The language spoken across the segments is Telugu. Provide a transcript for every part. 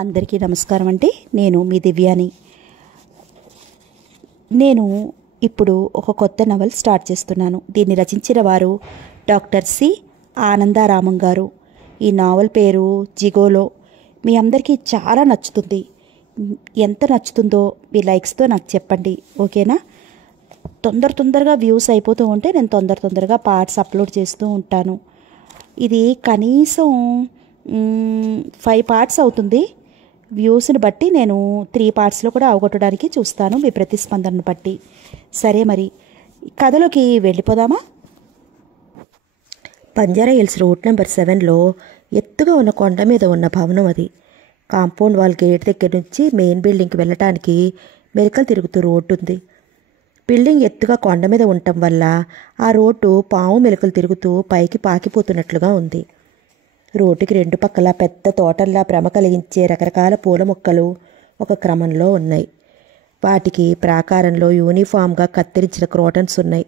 అందరికీ నమస్కారం అండి. నేను మీ దివ్యాని. నేను ఇప్పుడు ఒక కొత్త నవల్ స్టార్ట్ చేస్తున్నాను. దీన్ని రచించిన వారు డాక్టర్ సి ఆనందారామం గారు. ఈ నావల్ పేరు జిగోలో. మీ అందరికీ చాలా నచ్చుతుంది. ఎంత నచ్చుతుందో మీ లైక్స్తో నాకు చెప్పండి, ఓకేనా? తొందరగా వ్యూస్ అయిపోతూ ఉంటే నేను తొందరగా పార్ట్స్ అప్లోడ్ చేస్తూ ఉంటాను. ఇది కనీసం 5 పార్ట్స్ అవుతుంది. వ్యూస్ని బట్టి నేను 3 పార్ట్స్లో కూడా అవగొట్టడానికి చూస్తాను, మీ ప్రతిస్పందనను బట్టి. సరే, మరి కథలోకి వెళ్ళిపోదామా? బంజారా హిల్స్ రోడ్ నెంబర్ 7లో ఎత్తుగా ఉన్న కొండ మీద ఉన్న భవనం అది. కాంపౌండ్ వాల్ గేట్ దగ్గర నుంచి మెయిన్ బిల్డింగ్కి వెళ్ళటానికి మెరికలు తిరుగుతూ రోడ్డు ఉంది. బిల్డింగ్ ఎత్తుగా కొండ మీద ఉండటం వల్ల ఆ రోడ్డు పాము మెలికలు తిరుగుతూ పైకి పాకిపోతున్నట్లుగా ఉంది. రోడ్డుకి 2 పక్కల పెద్ద తోటల్లా భ్రమ కలిగించే రకరకాల పూల మొక్కలు ఒక క్రమంలో ఉన్నాయి. వాటికి ప్రాకారంలో యూనిఫామ్గా కత్తిరించిన క్రోటన్స్ ఉన్నాయి.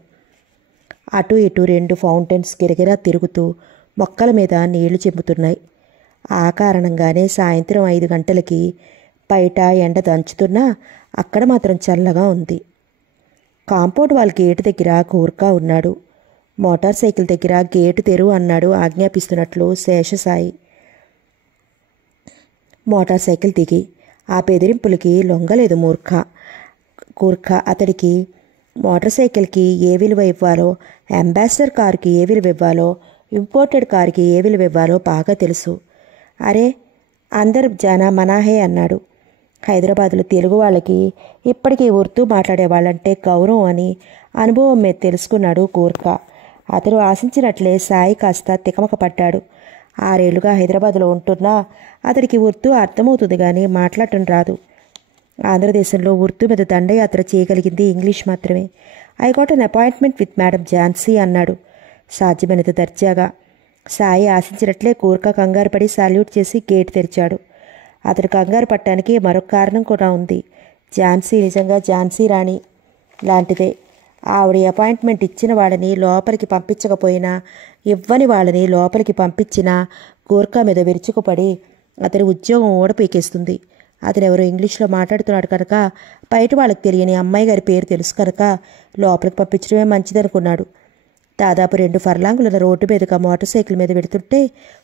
అటు ఇటు 2 ఫౌంటైన్స్ గిరగిరా తిరుగుతూ మొక్కల మీద నీళ్లు చెంపుతున్నాయి. ఆ కారణంగానే సాయంత్రం 5 గంటలకి బయట ఎండ దంచుతున్నా అక్కడ మాత్రం చల్లగా ఉంది. కాంపౌండ్ వాల్ గేటు దగ్గర గూర్ఖా ఉన్నాడు. మోటార్ సైకిల్ దగ్గర గేటు తెరువు అన్నాడు ఆజ్ఞాపిస్తున్నట్లు శేషసాయి. మోటార్ సైకిల్ దిగి ఆ బెదిరింపులకి లొంగలేదు గూర్ఖా. అతడికి మోటార్ సైకిల్కి ఏ విలువ ఇవ్వాలో, అంబాసిడర్ కారుకి ఏ విలువ ఇవ్వాలో, ఇంపోర్టెడ్ కారుకి ఏ విలువ ఇవ్వాలో బాగా తెలుసు. అరే అందరు జానా మనాహే అన్నాడు. హైదరాబాద్లో తెలుగు వాళ్ళకి ఇప్పటికీ ఉర్దూ మాట్లాడే వాళ్ళంటే గౌరవం అని అనుభవం మీద తెలుసుకున్నాడు గూర్ఖా. అతడు ఆశించినట్లే సాయి కాస్త తికమక పడ్డాడు. 6 ఏళ్లుగా హైదరాబాద్లో ఉంటున్నా అతడికి ఉర్దూ అర్థమవుతుంది కానీ మాట్లాడటం రాదు. ఆంధ్రదేశంలో ఉర్దూ మీద దండయాత్ర చేయగలిగింది ఇంగ్లీష్ మాత్రమే. I got an appointment with madam Jhansi అన్నాడు సాధ్యమైనంత దర్జాగా. సాయి ఆశించినట్లే గూర్ఖా కంగారు పడి సాల్యూట్ చేసి గేట్ తెరిచాడు. అతడు కంగారు పట్టడానికి మరొక కారణం కూడా ఉంది. ఝాన్సీ నిజంగా ఝాన్సీ రాణి లాంటిదే. ఆవిడ అపాయింట్మెంట్ ఇచ్చిన వాళ్ళని లోపలికి పంపించకపోయినా, ఇవ్వని వాళ్ళని లోపలికి పంపించినా గూర్ఖా మీద విరుచుకుపడి అతని ఉద్యోగం ఊడపీకేస్తుంది. అతను ఎవరో ఇంగ్లీష్లో మాట్లాడుతున్నాడు కనుక, బయట వాళ్ళకి తెలియని అమ్మాయి గారి పేరు తెలుసు కనుక లోపలికి పంపించడమే మంచిదనుకున్నాడు. దాదాపు 2 ఫర్లాంగుల రోడ్డు మీదుగా మోటార్ సైకిల్ మీద పెడుతుంటే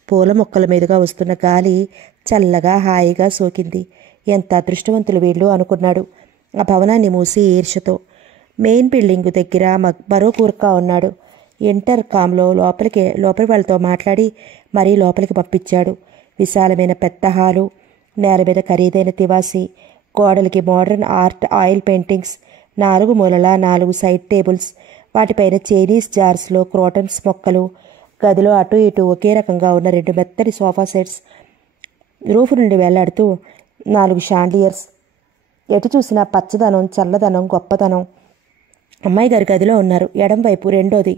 పూల మొక్కల మీదుగా వస్తున్న గాలి చల్లగా హాయిగా సోకింది. ఎంత అదృష్టవంతులు వీళ్ళు అనుకున్నాడు ఆ భవనాన్ని మూసి ఈర్షతో. మెయిన్ బిల్డింగ్ దగ్గర మరో గూర్ఖా ఉన్నాడు. ఇంటర్ కామ్లో లోపలి వాళ్ళతో మాట్లాడి మరీ లోపలికి పంపించాడు. విశాలమైన పెద్ద హాలు, నేల మీద ఖరీదైన తివాసి, గోడలకి modern art oil paintings, 4 మూలల 4 side tables, వాటిపైన చైనీస్ జార్స్లో క్రోటన్స్ మొక్కలు, గదిలో అటు ఇటు ఒకే రకంగా ఉన్న 2 మెత్తని సోఫా సెట్స్, రూఫ్ నుండి వేలాడుతూ 4 షాండియర్స్. ఎటు చూసినా పచ్చదనం, చల్లదనం, గొప్పదనం. అమ్మాయి గారి గదిలో ఉన్నారు. ఎడం వైపు రెండోది.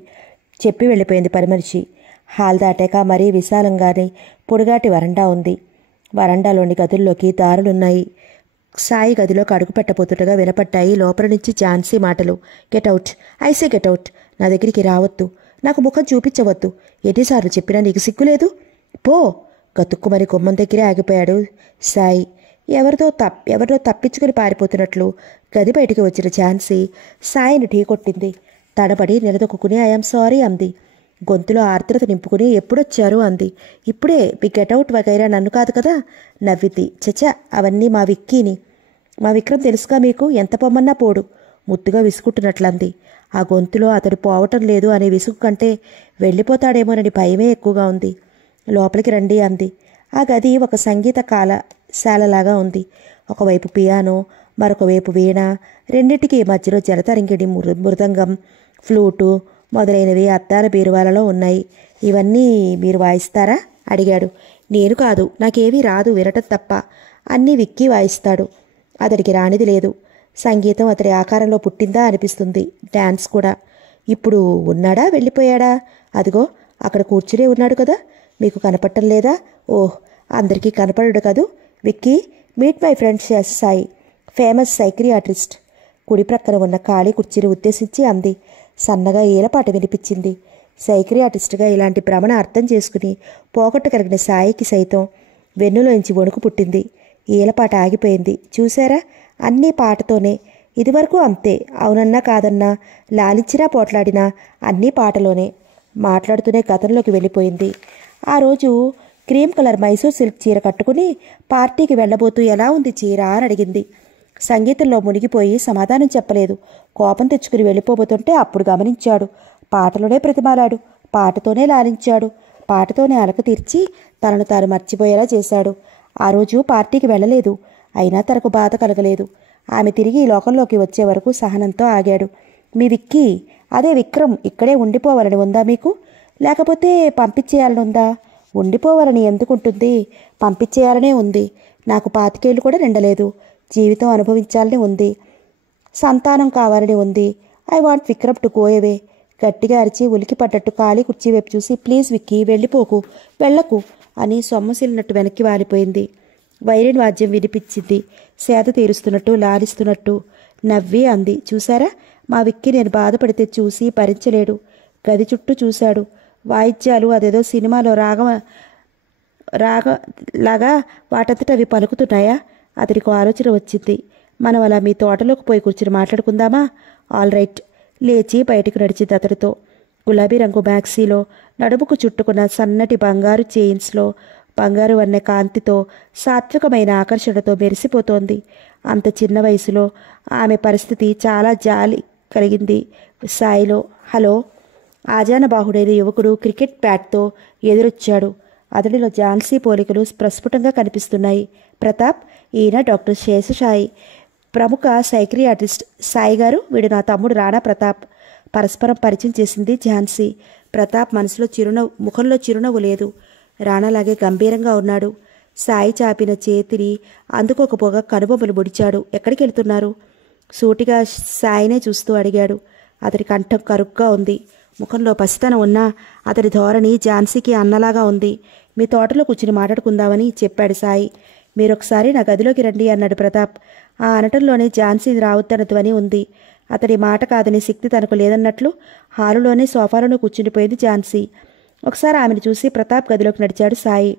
చెప్పి వెళ్ళిపోయింది పని మనిషి. హాల్ దాటాక మరీ విశాలంగానే పొడుగాటి వరండా ఉంది. వరండాలోని గదుల్లోకి దారులున్నాయి. సాయి గదిలోకి అడుగు పెట్టబోతుండగా వినపడ్డాయి లోపల నుంచి ఝాన్సీ మాటలు. Get out, I say get out. నా దగ్గరికి రావద్దు, నాకు ముఖం చూపించవద్దు. ఎన్నిసార్లు చెప్పినా నీకు సిగ్గులేదు? పో. గతుక్కుమని గుమ్మం దగ్గరే ఆగిపోయాడు సాయి. ఎవరితో తప్పించుకుని పారిపోతున్నట్లు గది బయటికి వచ్చిన ఝాన్సీ సాయిని ఢీకొట్టింది. తడబడి నిలదొక్కుని ఐఎమ్ సారీ అంది. గొంతులో ఆర్ద్రత నింపుకుని ఎప్పుడొచ్చారు అంది. ఇప్పుడే. మీ గెటౌట్ వగైరా నన్ను కాదు కదా. నవ్వింది. చచా, అవన్నీ మా విక్కీని. మా విక్రమ్ తెలుసుగా మీకు, ఎంత పొమ్మన్నా పోడు. ముద్దుగా విసుకుంటున్నట్లంది. ఆ గొంతులో అతడు పోవటం లేదు అనే విసుగు కంటే వెళ్ళిపోతాడేమోనని భయమే ఎక్కువగా ఉంది. లోపలికి రండి అంది. ఆ గది ఒక సంగీత శాలలాగా ఉంది. ఒకవైపు పియానో, మరొక వైపు వీణ, రెండింటికి మధ్యలో జలతరంగిడి మృదంగం, ఫ్లూటు మొదలైనవి అద్దాల బీరువాలలో ఉన్నాయి. ఇవన్నీ మీరు వాయిస్తారా అడిగాడు. నేను కాదు, నాకేమీ రాదు, వినటం తప్ప. అన్నీ విక్కీ వాయిస్తాడు. అతడికి రానిది లేదు. సంగీతం అతడి ఆకారంలో పుట్టిందా అనిపిస్తుంది. డ్యాన్స్ కూడా. ఇప్పుడు ఉన్నాడా, వెళ్ళిపోయాడా? అదిగో అక్కడ కూర్చునే ఉన్నాడు కదా, మీకు కనపడటం లేదా? ఓహ్, అందరికీ కనపడడు కదూ. Vicky, meet my friend Seshasayi, famous psychiatrist. కుడి ప్రక్కన ఉన్న ఖాళీ కుర్చీని ఉద్దేశించి అంది. సన్నగా ఏలపాట వినిపించింది. సైక్రియాటిస్ట్గా ఇలాంటి భ్రమణ అర్థం చేసుకుని పోగొట్టగలిగిన సాయికి సైతం వెన్నులోంచి వణుకు పుట్టింది. ఈలపాట ఆగిపోయింది. చూశారా, అన్నీ పాటతోనే. ఇదివరకు అంతే. అవునన్నా కాదన్నా, లాలించినా పోట్లాడినా అన్నీ పాటలోనే. మాట్లాడుతూనే గతంలోకి వెళ్ళిపోయింది. ఆ రోజు క్రీమ్ కలర్ మైసూర్ సిల్క్ చీర కట్టుకుని పార్టీకి వెళ్ళబోతూ ఎలా ఉంది చీర అని అడిగింది. సంగీతంలో మునిగిపోయి సమాధానం చెప్పలేదు. కోపం తెచ్చుకుని వెళ్ళిపోబోతుంటే అప్పుడు గమనించాడు. పాటలోనే ప్రతిమాలాడు, పాటతోనే లాలించాడు, పాటతోనే అలక తీర్చి తనను తాను మర్చిపోయేలా చేశాడు. ఆ రోజు పార్టీకి వెళ్ళలేదు. అయినా తనకు బాధ కలగలేదు. ఆమె తిరిగి ఈ లోకంలోకి వచ్చే వరకు సహనంతో ఆగాడు. మీ విక్కీ, అదే విక్రమ్, ఇక్కడే ఉండిపోవాలని ఉందా మీకు? లేకపోతే పంపించేయాలని ఉందా? ఉండిపోవాలని ఎందుకుంటుంది? పంపించేయాలనే ఉంది. నాకు 25 ఏళ్ళు కూడా నిండలేదు. జీవితం అనుభవించాలని ఉంది. సంతానం కావాలని ఉంది. I want Vikram to go away. గట్టిగా అరిచి ఉలికి పడ్డట్టు ఖాళీ కుర్చీ వైపు చూసి, ప్లీజ్ విక్కీ, వెళ్ళిపోకు, వెళ్ళకు అని సొమ్మసిల్లినట్టు వెనక్కి వాలిపోయింది. వైరిన్ వాద్యం వినిపించింది. సేద తీరుస్తున్నట్టు, లాలిస్తున్నట్టు. నవ్వి అంది, చూశారా, మా విక్కీ నేను బాధపడితే చూసి భరించలేడు. గది చుట్టూ చూశాడు. వాయిద్యాలు అదేదో సినిమాలో లాగా వాటంతట అవి పలుకుతున్నాయా? అతడికి ఆలోచన వచ్చింది. మనం అలా మీ తోటలోకి పోయి కూర్చుని మాట్లాడుకుందామా? All right. లేచి బయటకు నడిచింది అతడితో. గులాబీ రంగు మ్యాక్సీలో, నడుముకు చుట్టుకున్న సన్నటి బంగారు చైన్స్లో, బంగారు వన్నె కాంతితో, సాత్వికమైన ఆకర్షణతో మెరిసిపోతోంది. అంత చిన్న వయసులో ఆమె పరిస్థితి చాలా జాలి కలిగింది సాయిలో. హలో. ఆజానబాహుడైన యువకుడు క్రికెట్ బ్యాట్తో ఎదురొచ్చాడు. అతడిలో ఝాన్సీ పోలికలు ప్రస్ఫుటంగా కనిపిస్తున్నాయి. ప్రతాప్, ఈయన డాక్టర్ శేషసాయి, ప్రముఖ సైక్రియాట్రిస్ట్. సాయి గారు, వీడు నా తమ్ముడు రాణా ప్రతాప్. పరస్పరం పరిచయం చేసింది ఝాన్సీ. ప్రతాప్ ముఖంలో చిరునవ్వు లేదు. రాణాలాగే గంభీరంగా ఉన్నాడు. సాయి చాపిన చేతిని అందుకోకపోగా కనుబొమ్మలు ముడిచాడు. ఎక్కడికి వెళ్తున్నారు? సూటిగా సాయినే చూస్తూ అడిగాడు. అతడి కంఠం కరుగ్గా ఉంది. ముఖంలో పసితనం ఉన్నా అతడి ధోరణి ఝాన్సీకి అన్నలాగా ఉంది. మీ తోటలో కూర్చుని మాట్లాడుకుందామని చెప్పాడు సాయి. మీరొకసారి నా గదిలోకి రండి అన్నాడు ప్రతాప్. ఆ అనటంలోనే ఝాన్సీని రావద్దన్న ధ్వని ఉంది. అతడి మాట కాదని శక్తి తనకు లేదన్నట్లు హాలులోనే సోఫాలోనే కూర్చుండిపోయింది ఝాన్సీ. ఒకసారి ఆమెను చూసి ప్రతాప్ గదిలోకి నడిచాడు సాయి.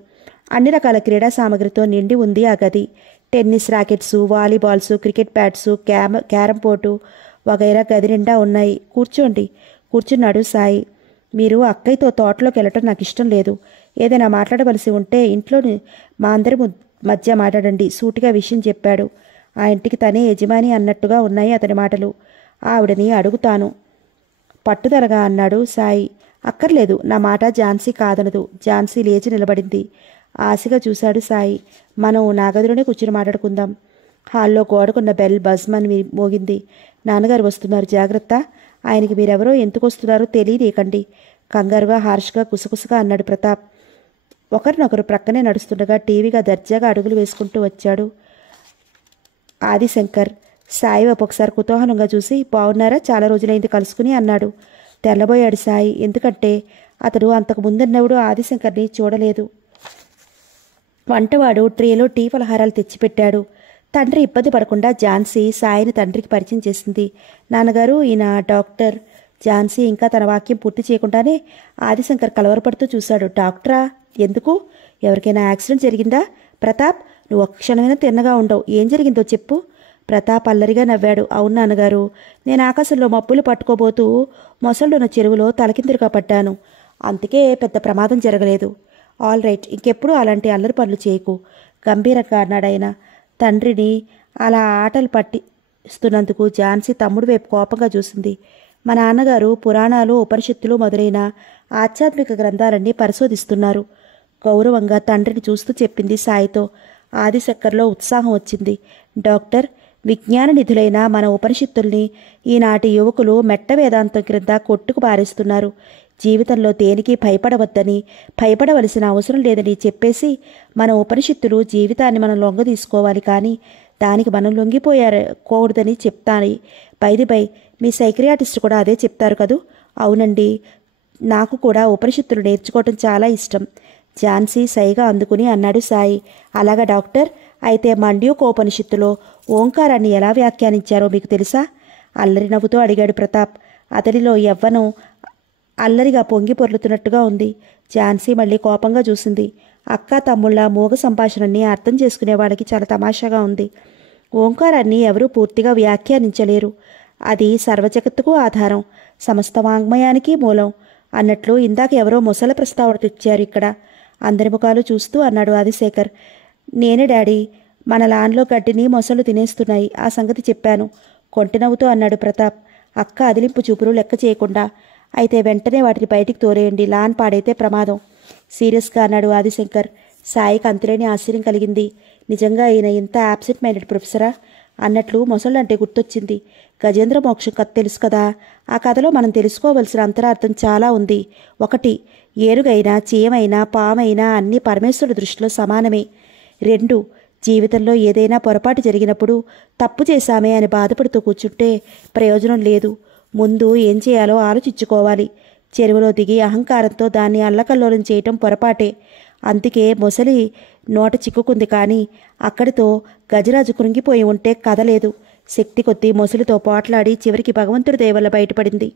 అన్ని రకాల క్రీడా సామగ్రితో నిండి ఉంది ఆ గది. Tennis rackets, volleyballs, cricket bats, carrom board వగైరా గది నిండా ఉన్నాయి. కూర్చోండి. కూర్చున్నాడు సాయి. మీరు అక్కయ్యతో తోటలోకి వెళ్ళటం నాకు ఇష్టం లేదు. ఏదైనా మాట్లాడవలసి ఉంటే ఇంట్లో మా అందరి మధ్య మాట్లాడండి, సూటిగా విషయం చెప్పాడు. ఆ ఇంటికి తనే యజమాని అన్నట్టుగా ఉన్నాయి అతని మాటలు. ఆవిడని అడుగుతాను పట్టుదలగా అన్నాడు సాయి. అక్కర్లేదు, నా మాట ఝాన్సీ కాదనదు. ఝాన్సీ లేచి నిలబడింది. ఆశగా చూశాడు సాయి. మనం నా గదిలోనే కూర్చుని మాట్లాడుకుందాం. హాల్లో గోడకున్న బెల్ బజ్మని మోగింది. నాన్నగారు వస్తున్నారు, జాగ్రత్త. ఆయనకి మీరెవరో ఎందుకు వస్తున్నారో తెలియనీయకండి, కంగారుగా హార్ష్గా కుసకుసగా అన్నాడు ప్రతాప్. ఒకరినొకరు ప్రక్కనే నడుస్తుండగా టీవీగా దర్జాగా అడుగులు వేసుకుంటూ వచ్చాడు ఆదిశంకర్. సాయి ఒకసారి కుతూహలంగా చూసి, బాగున్నారా, చాలా రోజులైంది కలుసుకుని అన్నాడు. తెల్లబోయాడు సాయి. ఎందుకంటే అతడు అంతకు ముందున్నప్పుడు ఆదిశంకర్ని చూడలేదు. వంటవాడు ట్రేలో టీ పలహారాలు తెచ్చిపెట్టాడు. తండ్రి ఇబ్బంది పడకుండా ఝాన్సీ సాయిని తండ్రికి పరిచయం చేసింది. నాన్నగారు, ఈయన డాక్టర్. ఝాన్సీ ఇంకా తన వాక్యం పూర్తి చేయకుండానే ఆదిశంకర్ కలవరపడుతూ చూశాడు. డాక్టరా? ఎందుకు? ఎవరికైనా యాక్సిడెంట్ జరిగిందా? ప్రతాప్, నువ్వు ఒక్క క్షణమైనా తిన్నగా ఉండవు. ఏం జరిగిందో చెప్పు. ప్రతాప్ అల్లరిగా నవ్వాడు. అవును నాన్నగారు, నేను ఆకాశంలో మబ్బులు పట్టుకోబోతూ మొసళ్ళున్న చెరువులో తలకిందులుగా పడ్డాను. అందుకే పెద్ద ప్రమాదం జరగలేదు. ఆల్ రైట్, ఇంకెప్పుడు అలాంటి అల్లరి పనులు చేయకు, గంభీరంగా అన్నాడాయన. తండ్రిని అలా ఆటలు పట్టిస్తున్నందుకు ఝాన్సీ తమ్ముడు వైపు కోపంగా చూసింది. మా నాన్నగారు పురాణాలు, ఉపనిషత్తులు మొదలైన ఆధ్యాత్మిక గ్రంథాలన్నీ పరిశోధిస్తున్నారు, గౌరవంగా తండ్రిని చూస్తూ చెప్పింది సాయితో. ఆదిశంకర్లో ఉత్సాహం వచ్చింది. డాక్టర్, విజ్ఞాన నిధులైన మన ఉపనిషత్తుల్ని ఈనాటి యువకులు మెట్ట వేదాంతం క్రింద కొట్టుకు పారేస్తున్నారు. జీవితంలో దేనికి భయపడవద్దని, భయపడవలసిన అవసరం లేదని చెప్పేసి మన ఉపనిషత్తులు జీవితాన్ని మనం లొంగ తీసుకోవాలి, కానీ దానికి మనం లొంగిపోయకూడదని చెప్తాను. బై మీ సైక్రియాటిస్ట్ కూడా అదే చెప్తారు కదూ? అవునండి, నాకు కూడా ఉపనిషత్తులు నేర్చుకోవటం చాలా ఇష్టం. ఝాన్సీ సైగా అందుకుని అన్నాడు సాయి. అలాగా డాక్టర్, అయితే మండ్యూకోపనిషత్తులో ఓంకారాన్ని ఎలా వ్యాఖ్యానించారో మీకు తెలుసా? అల్లరి నవ్వుతో అడిగాడు ప్రతాప్. అతడిలో యవ్వనం అల్లరిగా పొంగి పొర్లుతున్నట్టుగా ఉంది. ఝాన్సీ మళ్ళీ కోపంగా చూసింది. అక్క తమ్ముళ్ళ మూగ సంభాషణని అర్థం చేసుకునేవాడికి చాలా తమాషాగా ఉంది. ఓంకారాన్ని ఎవరూ పూర్తిగా వ్యాఖ్యానించలేరు. అది సర్వజగత్తుకు ఆధారం, సమస్త వాంగ్మయానికి మూలం అన్నట్లు ఇందాక ఎవరో మొసల ప్రస్తావన తెచ్చారు ఇక్కడ. అందరి ముఖాలు చూస్తూ అన్నాడు ఆదిశేఖర్. నేనే డాడీ, మన లాన్లో గడ్డిని మొసలు తినేస్తున్నాయి, ఆ సంగతి చెప్పాను కొంటెనవ్వుతూ అన్నాడు ప్రతాప్. అక్క అదిలింపు చూపులు లెక్క చేయకుండా. అయితే వెంటనే వాటిని బయటికి తోలేయండి, లాన్ పాడైతే ప్రమాదం సీరియస్గా అన్నాడు ఆదిశంకర్. సాయికి అంతులేని ఆశ్చర్యం కలిగింది. నిజంగా ఈయన ఇంత యాబ్సెంట్ మైండెడ్ ప్రొఫెసరా అన్నట్లు మొసళ్ళంటే గుర్తొచ్చింది. గజేంద్ర మోక్షం కథ తెలుసు కదా, ఆ కథలో మనం తెలుసుకోవలసిన అంతరార్థం చాలా ఉంది. 1, ఏనుగైనా చీమైనా పామైనా అన్నీ పరమేశ్వరుడి దృష్టిలో సమానమే. 2, జీవితంలో ఏదైనా పొరపాటు జరిగినప్పుడు తప్పు చేశామే అని బాధపడుతూ కూర్చుంటే ప్రయోజనం లేదు. ముందు ఏం చేయాలో ఆలోచించుకోవాలి. చెరువులో దిగి అహంకారంతో దాన్ని అల్లకల్లోలం చేయటం పొరపాటే. అందుకే మొసలి నోట చిక్కుకుంది, కానీ అక్కడితో గజరాజు కృంగిపోయి ఉంటే కదలేదు. శక్తి కొద్దీ మొసలితో పోట్లాడి చివరికి భగవంతుడి దయ వల్ల బయటపడింది.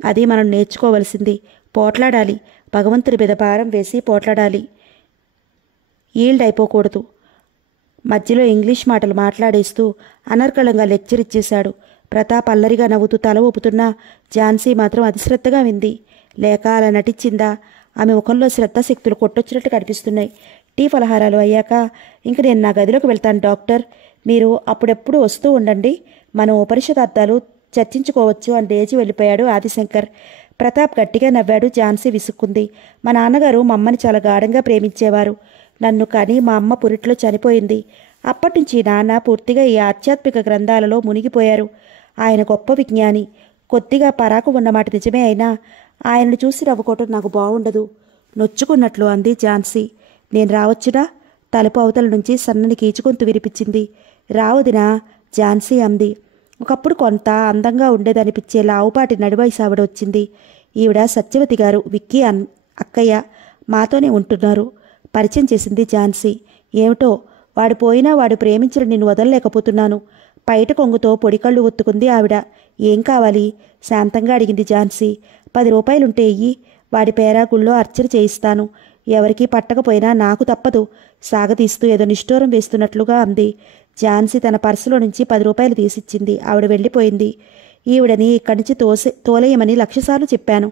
అది మనం నేర్చుకోవలసింది. పోట్లాడాలి, భగవంతుడి మీద భారం వేసి పోట్లాడాలి. ఈల్డ్ అయిపోకూడదు. మధ్యలో ఇంగ్లీష్ మాటలు మాట్లాడేస్తూ అనర్గళంగా లెక్చర్ ఇచ్చేశాడు. ప్రతాప్ అల్లరిగా నవ్వుతూ తల ఊపుతున్నా ఝాన్సీ మాత్రం అతిశ్రద్ధగా వింది. లేక అలా నటించిందా? ఆమె ముఖంలో శ్రద్ధాశక్తులు కొట్టొచ్చినట్టు కనిపిస్తున్నాయి. టీ ఫలహారాలు అయ్యాక ఇంక నేను నా గదిలోకి వెళ్తాను డాక్టర్, మీరు అప్పుడెప్పుడు వస్తూ ఉండండి, మనం ఉపనిషదార్థాలు చర్చించుకోవచ్చు అని లేచి వెళ్ళిపోయాడు ఆదిశంకర్. ప్రతాప్ గట్టిగా నవ్వాడు. ఝాన్సీ విసుక్కుంది. మా నాన్నగారు మా అమ్మని చాలా గాఢంగా ప్రేమించేవారు. నన్ను కానీ మా అమ్మ పురిట్లో చనిపోయింది. అప్పటినుంచి నాన్న పూర్తిగా ఈ ఆధ్యాత్మిక గ్రంథాలలో మునిగిపోయారు. ఆయన గొప్ప విజ్ఞాని. కొద్దిగా పరాకు ఉన్నమాట నిజమే, అయినా ఆయనను చూసి నవ్వుకోవటం నాకు బాగుండదు నొచ్చుకున్నట్లు అంది ఝాన్సీ. నేను రావచ్చునా? తలుపు అవతల నుంచి సన్నని కీచుకొంతు వినిపించింది. రావదినా ఝాన్సీ అంది. ఒకప్పుడు కొంత అందంగా ఉండేదనిపించే లావుపాటి నడివయసు ఆవిడ వచ్చింది. ఈవిడ సత్యవతి గారు, విక్కీ అక్కయ్య మాతోనే ఉంటున్నారు పరిచయం చేసింది ఝాన్సీ. ఏమిటో వాడు పోయినా వాడు ప్రేమించిన నిన్ను వదలలేకపోతున్నాను. పైట కొంగుతో పొడికళ్ళు ఒత్తుకుంది ఆవిడ. ఏం కావాలి శాంతంగా అడిగింది ఝాన్సీ. 10 రూపాయలుంటే ఇయ్యి, వాడి పేరాగుళ్ళో అర్చన చేయిస్తాను. ఎవరికీ పట్టకపోయినా నాకు తప్పదు సాగతీస్తూ ఏదో నిష్ఠూరం వేస్తున్నట్లుగా అంది. ఝాన్సీ తన పర్సులో నుంచి 10 రూపాయలు తీసిచ్చింది. ఆవిడ వెళ్ళిపోయింది. ఈవిడని ఇక్కడి నుంచి తోలేయమని 1,00,000 సార్లు చెప్పాను,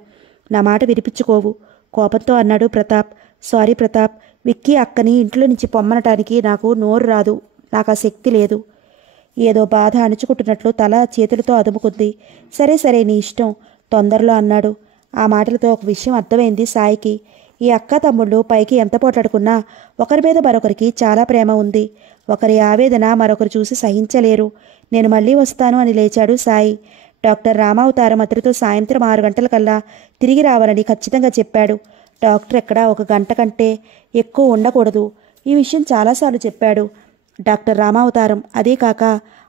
నా మాట వినిపించుకోవు కోపంతో అన్నాడు ప్రతాప్. సారీ ప్రతాప్, విక్కీ అక్కని ఇంట్లో నుంచి పొమ్మనటానికి నాకు నోరు రాదు, నాకు ఆ శక్తి లేదు. ఏదో బాధ అణుచుకుంటున్నట్లు తల చేతులతో అదుముకుంది. సరే సరే నీ ఇష్టం తొందరలో అన్నాడు. ఆ మాటలతో ఒక విషయం అర్థమైంది సాయికి. ఈ అక్క తమ్ముళ్ళు పైకి ఎంత పోట్లాడుకున్నా ఒకరి మీద మరొకరికి చాలా ప్రేమ ఉంది. ఒకరి ఆవేదన మరొకరు చూసి సహించలేరు. నేను మళ్ళీ వస్తాను అని లేచాడు సాయి. డాక్టర్ రామావతారం అతడితో సాయంత్రం 6 గంటలకల్లా తిరిగి రావాలని ఖచ్చితంగా చెప్పాడు. డాక్టర్ ఎక్కడా 1 గంట కంటే ఎక్కువ ఉండకూడదు. ఈ విషయం చాలాసార్లు చెప్పాడు డాక్టర్ రామావతారం. అదే కాక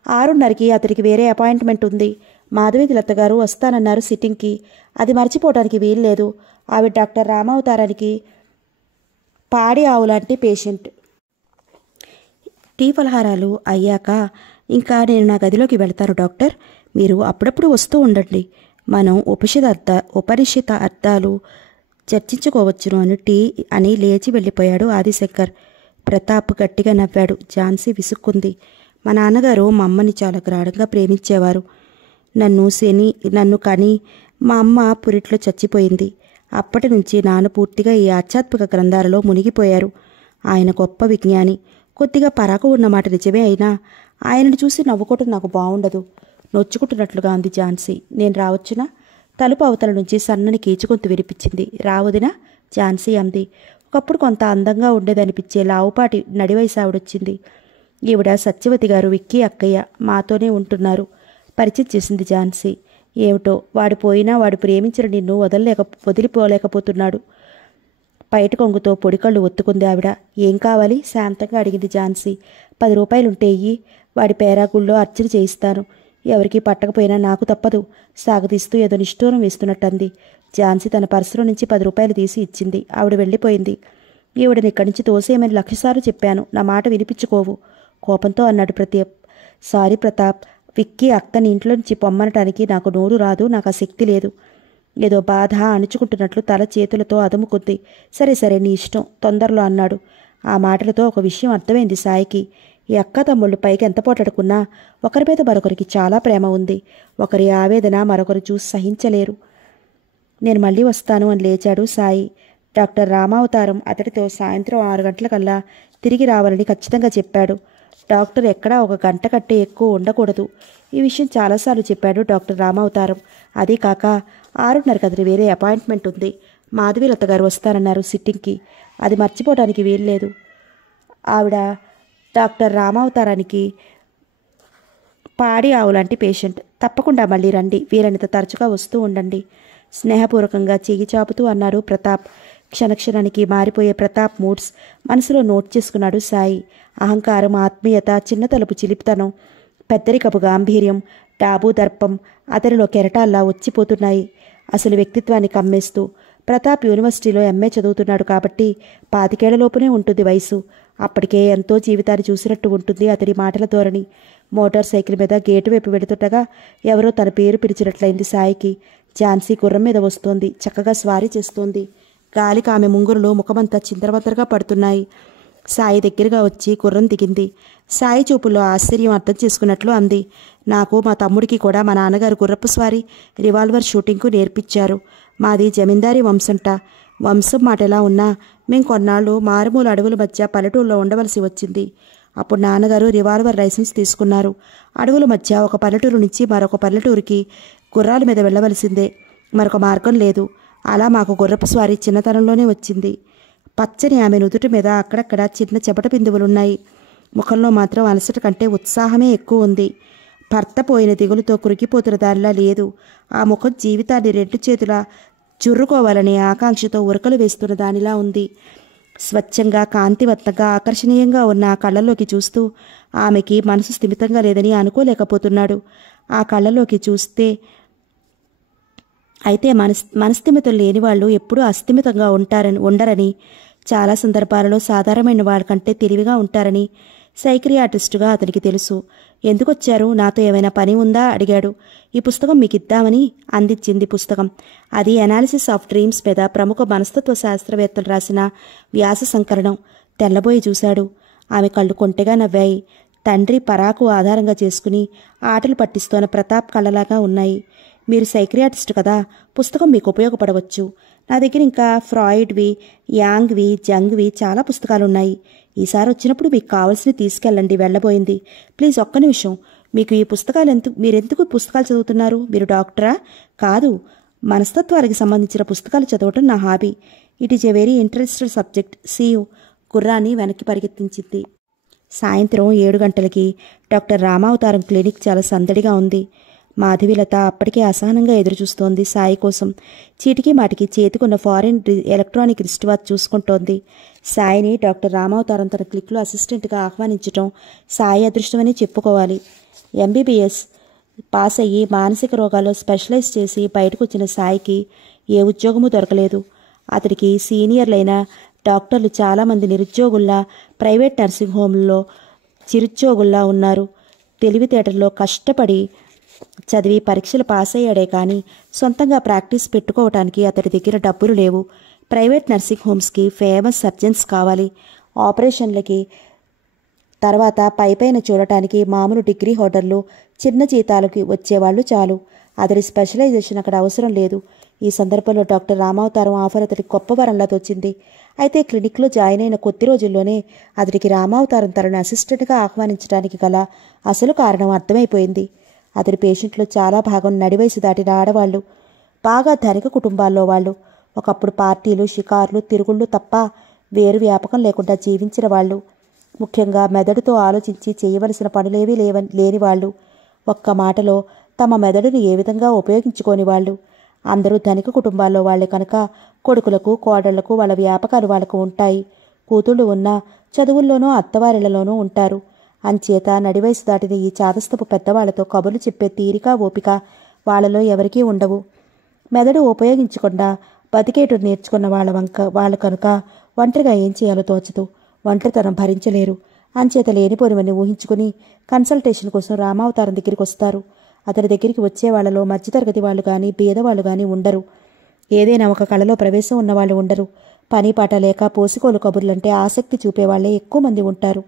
6:30కి అతడికి వేరే అపాయింట్మెంట్ ఉంది. మాధవి లత గారు వస్తానన్నారు సిట్టింగ్కి. అది మర్చిపోవడానికి వీల్లేదు. ఆవిడ డాక్టర్ రామావతారానికి పాడి ఆవులాంటి పేషెంట్. టీ ఫలహారాలు అయ్యాక ఇంకా నేను నా గదిలోకి వెళ్తాను డాక్టర్, మీరు అప్పుడప్పుడు వస్తూ ఉండండి, మనం ఉపనిషత అర్థాలు చర్చించుకోవచ్చును అని లేచి వెళ్ళిపోయాడు ఆదిశంకర్. ప్రతాప్ గట్టిగా నవ్వాడు. ఝాన్సీ విసుక్కుంది. మా నాన్నగారు మా అమ్మని చాలా గాఢంగా ప్రేమించేవారు. నన్ను కని మా అమ్మ పురిట్లో చచ్చిపోయింది. అప్పటి నుంచి నాన్న పూర్తిగా ఈ ఆధ్యాత్మిక గ్రంథాలలో మునిగిపోయారు. ఆయన గొప్ప విజ్ఞాని. కొద్దిగా పరాకు ఉన్నమాట నిజమే, అయినా ఆయనను చూసి నవ్వుకోవటం నాకు బాగుండదు నొచ్చుకుంటున్నట్లుగా అంది ఝాన్సీ. నేను రావచ్చునా? తలుపు అవతల నుంచి సన్నని కీచుకొంతు వినిపించింది. రావదినా ఝాన్సీ అంది. ఒకప్పుడు కొంత అందంగా ఉండేదనిపించే లావుపాటి నడివయసు ఆవిడొచ్చింది. ఈవిడ సత్యవతి గారు, విక్కీ అక్కయ్య మాతోనే ఉంటున్నారు పరిచయం చేసింది ఝాన్సీ. ఏమిటో వాడు పోయినా వాడు ప్రేమించిన నిన్ను వదిలిపోలేకపోతున్నాడు. పైట కొంగుతో పొడికళ్ళు ఒత్తుకుంది ఆవిడ. ఏం కావాలి శాంతంగా అడిగింది ఝాన్సీ. 10 రూపాయలుంటే ఇయ్యి, వాడి పేరాగుళ్ళో అర్చన చేయిస్తాను. ఎవరికీ పట్టకపోయినా నాకు తప్పదు సాగతీస్తూ ఏదో నిష్ఠూరం వేస్తున్నట్టుంది. ఝాన్సీ తన పర్సులో నుంచి 10 రూపాయలు తీసి ఇచ్చింది. ఆవిడ వెళ్ళిపోయింది. ఈవిడని ఇక్కడి నుంచి తోసేయమని 1,00,000 సార్లు చెప్పాను, నా మాట వినిపించుకోవు కోపంతో అన్నాడు ప్రతాప్. సారీ ప్రతాప్, విక్కీ అక్కని ఇంట్లో నుంచి పొమ్మనటానికి నాకు నోరు రాదు, నాకు ఆ శక్తి లేదు. ఏదో బాధ అణుచుకుంటున్నట్లు తల చేతులతో అదుముకుంది. సరే సరే, నీ ఇష్టం, తొందరలో అన్నాడు. ఆ మాటలతో ఒక విషయం అర్థమైంది సాయికి. ఈ అక్క తమ్ముళ్ళు పైకి ఎంత పోటాడుకున్నా ఒకరి మీద మరొకరికి చాలా ప్రేమ ఉంది. ఒకరి ఆవేదన మరొకరు చూసి సహించలేరు. నేను మళ్ళీ వస్తాను అని లేచాడు సాయి. డాక్టర్ రామావతారం అతడితో సాయంత్రం 6 గంటలకల్లా తిరిగి రావాలని ఖచ్చితంగా చెప్పాడు. డాక్టర్ ఎక్కడా 1 గంట కంటే ఎక్కువ ఉండకూడదు. ఈ విషయం చాలాసార్లు చెప్పాడు డాక్టర్ రామావతారం. అదీ కాక 6:30కి అతని వేరే అపాయింట్మెంట్ ఉంది. మాధవీలత గారు వస్తారన్నారు సిట్టింగ్కి. అది మర్చిపోవడానికి వీల్లేదు. ఆవిడ డాక్టర్ రామావతారానికి పాడి ఆవులాంటి పేషెంట్. తప్పకుండా మళ్ళీ రండి, వీలైనంత తరచుగా వస్తూ ఉండండి, స్నేహపూర్వకంగా చెయ్యి చాపుతూ అన్నారు ప్రతాప్. క్షణక్షణానికి మారిపోయే ప్రతాప్ మూడ్స్ మనసులో నోట్ చేసుకున్నాడు సాయి. అహంకారం, ఆత్మీయత, చిన్న తలుపు చిలిపితనం, పెద్దరికపు గాంభీర్యం, టాబు దర్పం అతనిలో కెరటాల్లా వచ్చిపోతున్నాయి అసలు వ్యక్తిత్వాన్ని కమ్మేస్తూ. ప్రతాప్ యూనివర్సిటీలో ఎంఏ చదువుతున్నాడు కాబట్టి 25 ఏళ్లలోపునే ఉంటుంది వయసు. అప్పటికే ఎంతో జీవితాన్ని చూసినట్టు ఉంటుంది అతడి మాటల ధోరణి. మోటార్ సైకిల్ మీద గేటు వైపు వెడుతుండగా ఎవరో తన పేరు పిలిచినట్లయింది సాయికి. ఝాన్సీ గుర్రం మీద వస్తోంది. చక్కగా స్వారీ చేస్తోంది. గాలికి ఆమె ముంగురులు ముఖమంతా చిందరవందరగా పడుతున్నాయి. సాయి దగ్గరగా వచ్చి గుర్రం దిగింది. సాయి చూపుల్లో ఆశ్చర్యం అర్థం చేసుకున్నట్లు అంది. నాకు మా తమ్ముడికి కూడా మా నాన్నగారు గుర్రపు స్వారీ, రివాల్వర్ షూటింగ్కు నేర్పించారు. మాది జమీందారీ వంశంట. వంశం మాట ఎలా ఉన్నా మేం కొన్నాళ్ళు మారుమూల అడవుల మధ్య పల్లెటూరులో ఉండవలసి వచ్చింది. అప్పుడు నాన్నగారు రివాల్వర్ లైసెన్స్ తీసుకున్నారు. అడవుల మధ్య ఒక పల్లెటూరు నుంచి మరొక పల్లెటూరుకి గుర్రాల మీద వెళ్ళవలసిందే, మరొక మార్గం లేదు. అలా మాకు గుర్రపు స్వారీ చిన్నతనంలోనే వచ్చింది. పచ్చని ఆమె నుదుటి మీద అక్కడక్కడ చిన్న చెమట బిందువులున్నాయి. ముఖంలో మాత్రం అలసట కంటే ఉత్సాహమే ఎక్కువ ఉంది. భర్త పోయిన దిగులుతో కురికిపోతున్న దానిలా లేదు. ఆ ముఖం జీవితాన్ని 2 చేతులా చుర్రుకోవాలనే ఆకాంక్షతో ఉరకలు వేస్తున్న దానిలా ఉంది. స్వచ్ఛంగా, కాంతివంతంగా, ఆకర్షణీయంగా ఉన్న ఆ కళ్ళల్లోకి చూస్తూ ఆమెకి మనసు స్థిమితంగా లేదని అనుకోలేకపోతున్నాడు. ఆ కళ్ళలోకి చూస్తే అయితే మనస్థిమితం లేని వాళ్ళు ఎప్పుడూ అస్థిమితంగా ఉండరని, చాలా సందర్భాలలో సాధారణమైన వాళ్ళకంటే తెలివిగా ఉంటారని సైక్రియాటిస్టుగా అతనికి తెలుసు. ఎందుకొచ్చారు, నాతో ఏమైనా పని ఉందా అడిగాడు. ఈ పుస్తకం మీకు ఇద్దామని అందించింది పుస్తకం. అది అనాలిసిస్ ఆఫ్ డ్రీమ్స్ మీద ప్రముఖ మనస్తత్వ శాస్త్రవేత్తలు రాసిన వ్యాస సంకలనం. తెల్లబోయి చూశాడు. ఆమె కళ్ళు కొంటెగా నవ్వాయి. తండ్రి పరాకు ఆధారంగా చేసుకుని ఆటలు పట్టిస్తోన్న ప్రతాప్ కళ్ళలాగా ఉన్నాయి. మీరు సైక్రియాటిస్ట్ కదా, పుస్తకం మీకు ఉపయోగపడవచ్చు. నా దగ్గర ఇంకా ఫ్రాయిడ్వి, యాంగ్వి, జంగ్వి చాలా పుస్తకాలున్నాయి. ఈసారి వచ్చినప్పుడు మీకు కావాల్సినవి తీసుకెళ్ళండి. వెళ్ళబోయింది. ప్లీజ్ ఒక్క నిమిషం. మీకు ఈ పుస్తకాలు మీరెందుకు పుస్తకాలు చదువుతున్నారు? మీరు డాక్టరా? కాదు, మనస్తత్వాలకు సంబంధించిన పుస్తకాలు చదవటం నా hobby. It is a very interested subject. See you. గుర్రాన్ని వెనక్కి పరిగెత్తించింది. సాయంత్రం 7 గంటలకి డాక్టర్ రామావతారం క్లినిక్ చాలా సందడిగా ఉంది. మాధవీలత అప్పటికే అసహనంగా ఎదురుచూస్తోంది సాయి కోసం. చీటికి మాటికి చేతికున్న ఫారిన్ ఎలక్ట్రానిక్ రిస్ట్ వాచ్ చూసుకుంటోంది. సాయిని డాక్టర్ రామావతారం తన క్లిక్లో అసిస్టెంట్గా ఆహ్వానించటం సాయి అదృష్టమని చెప్పుకోవాలి. ఎంబీబీఎస్ పాస్ అయ్యి మానసిక రోగాల్లో స్పెషలైజ్ చేసి బయటకు వచ్చిన సాయికి ఏ ఉద్యోగమూ దొరకలేదు. అతడికి సీనియర్లైన డాక్టర్లు చాలామంది నిరుద్యోగుల్లా, ప్రైవేట్ నర్సింగ్ హోమ్లలో చిరుద్యోగుల్లా ఉన్నారు. తెలివితేటల్లో కష్టపడి చదివి పరీక్షలు పాస్ అయ్యాడే కానీ సొంతంగా ప్రాక్టీస్ పెట్టుకోవటానికి అతడి దగ్గర డబ్బులు లేవు. ప్రైవేట్ నర్సింగ్ హోమ్స్కి ఫేమస్ సర్జన్స్ కావాలి. ఆపరేషన్లకి తర్వాత పైపైన చూడటానికి మామూలు డిగ్రీ హోల్డర్లు, చిన్న జీతాలకి వచ్చేవాళ్లు చాలు. అతడి స్పెషలైజేషన్ అక్కడ అవసరం లేదు. ఈ సందర్భంలో డాక్టర్ రామావతారం ఆఫర్ అతడికి గొప్ప వరంలా తోచింది. అయితే క్లినిక్లో జాయిన్ అయిన కొద్ది రోజుల్లోనే అతడికి రామావతారం తనను అసిస్టెంట్గా ఆహ్వానించడానికి గల అసలు కారణం అర్థమైపోయింది. అతడి పేషెంట్లు చాలా భాగం నడివయసు దాటిన ఆడవాళ్లు, బాగా ధనిక కుటుంబాల్లో వాళ్ళు. ఒకప్పుడు పార్టీలు, షికార్లు, తిరుగుళ్ళు తప్ప వేరు వ్యాపకం లేకుండా జీవించిన వాళ్ళు. ముఖ్యంగా మెదడుతో ఆలోచించి చేయవలసిన పనులేవీ లేని వాళ్ళు. ఒక్క మాటలో తమ మెదడును ఏ విధంగా ఉపయోగించుకోని వాళ్ళు. అందరూ ధనిక కుటుంబాల్లో వాళ్లే కనుక కొడుకులకు, కోడళ్లకు వాళ్ళ వ్యాపకాలు వాళ్లకు ఉంటాయి. కూతుళ్ళు ఉన్నా చదువుల్లోనూ అత్తవారిళ్లలోనూ ఉంటారు. అంచేత నడివయసు దాటిన ఈ చాదస్తపు పెద్దవాళ్లతో కబుర్లు చెప్పే తీరిక, ఓపిక వాళ్లలో ఎవరికీ ఉండవు. మెదడు ఉపయోగించకుండా బతికేటు నేర్చుకున్న వాళ్ళు కనుక ఒంటరిగా ఏం చేయాలో తోచదు. ఒంటరితనం భరించలేరు. అంచేత లేనిపోనివన్నీ ఊహించుకుని కన్సల్టేషన్ కోసం రామావతారం దగ్గరికి వస్తారు. అతడి దగ్గరికి వచ్చే వాళ్లలో మధ్యతరగతి వాళ్ళు కానీ బీదవాళ్లు కానీ ఉండరు. ఏదైనా ఒక కళలో ప్రవేశం ఉన్నవాళ్ళు ఉండరు. పని పాట లేక పోసికోలు కబుర్లంటే ఆసక్తి చూపేవాళ్లే ఎక్కువ మంది ఉంటారు.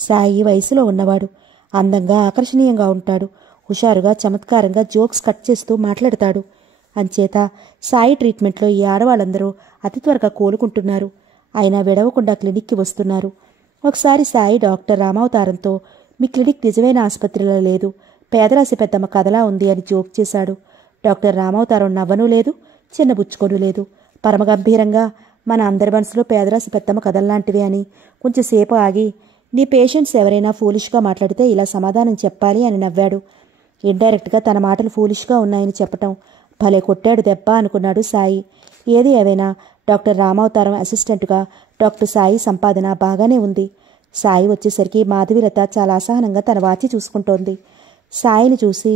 సాయి వయసులో ఉన్నవాడు. అందంగా ఆకర్షణీయంగా ఉంటాడు. హుషారుగా చమత్కారంగా జోక్స్ కట్ చేస్తూ మాట్లాడతాడు. అంచేత సాయి ట్రీట్మెంట్లో ఈ ఆడవాళ్ళందరూ అతి త్వరగా కోలుకుంటున్నారు. అయినా విడవకుండా క్లినిక్కి వస్తున్నారు. ఒకసారి సాయి డాక్టర్ రామావతారంతో, మీ క్లినిక్ నిజమైన ఆసుపత్రిలో లేదు, పేదరాశి పెద్దమ్మ కథలా ఉంది అని జోక్ చేశాడు. డాక్టర్ రామావతారం నవ్వనూ లేదు, చిన్నబుచ్చుకొనూ లేదు. పరమగంభీరంగా, మన అందరి మనసులో పేదరాశి పెద్దమ్మ కథల్లాంటివి అని కొంచెంసేపు ఆగి, నీ పేషెంట్స్ ఎవరైనా ఫూలిష్గా మాట్లాడితే ఇలా సమాధానం చెప్పాలి అని నవ్వాడు. ఇండైరెక్ట్గా తన మాటలు ఫూలిష్గా ఉన్నాయని చెప్పటం భలే కొట్టాడు దెబ్బ అనుకున్నాడు సాయి. ఏది ఏవైనా డాక్టర్ రామావతారం అసిస్టెంట్గా డాక్టర్ సాయి సంపాదన బాగానే ఉంది. సాయి వచ్చేసరికి మాధవీలత చాలా అసహనంగా తన వాచి చూసుకుంటోంది. సాయిని చూసి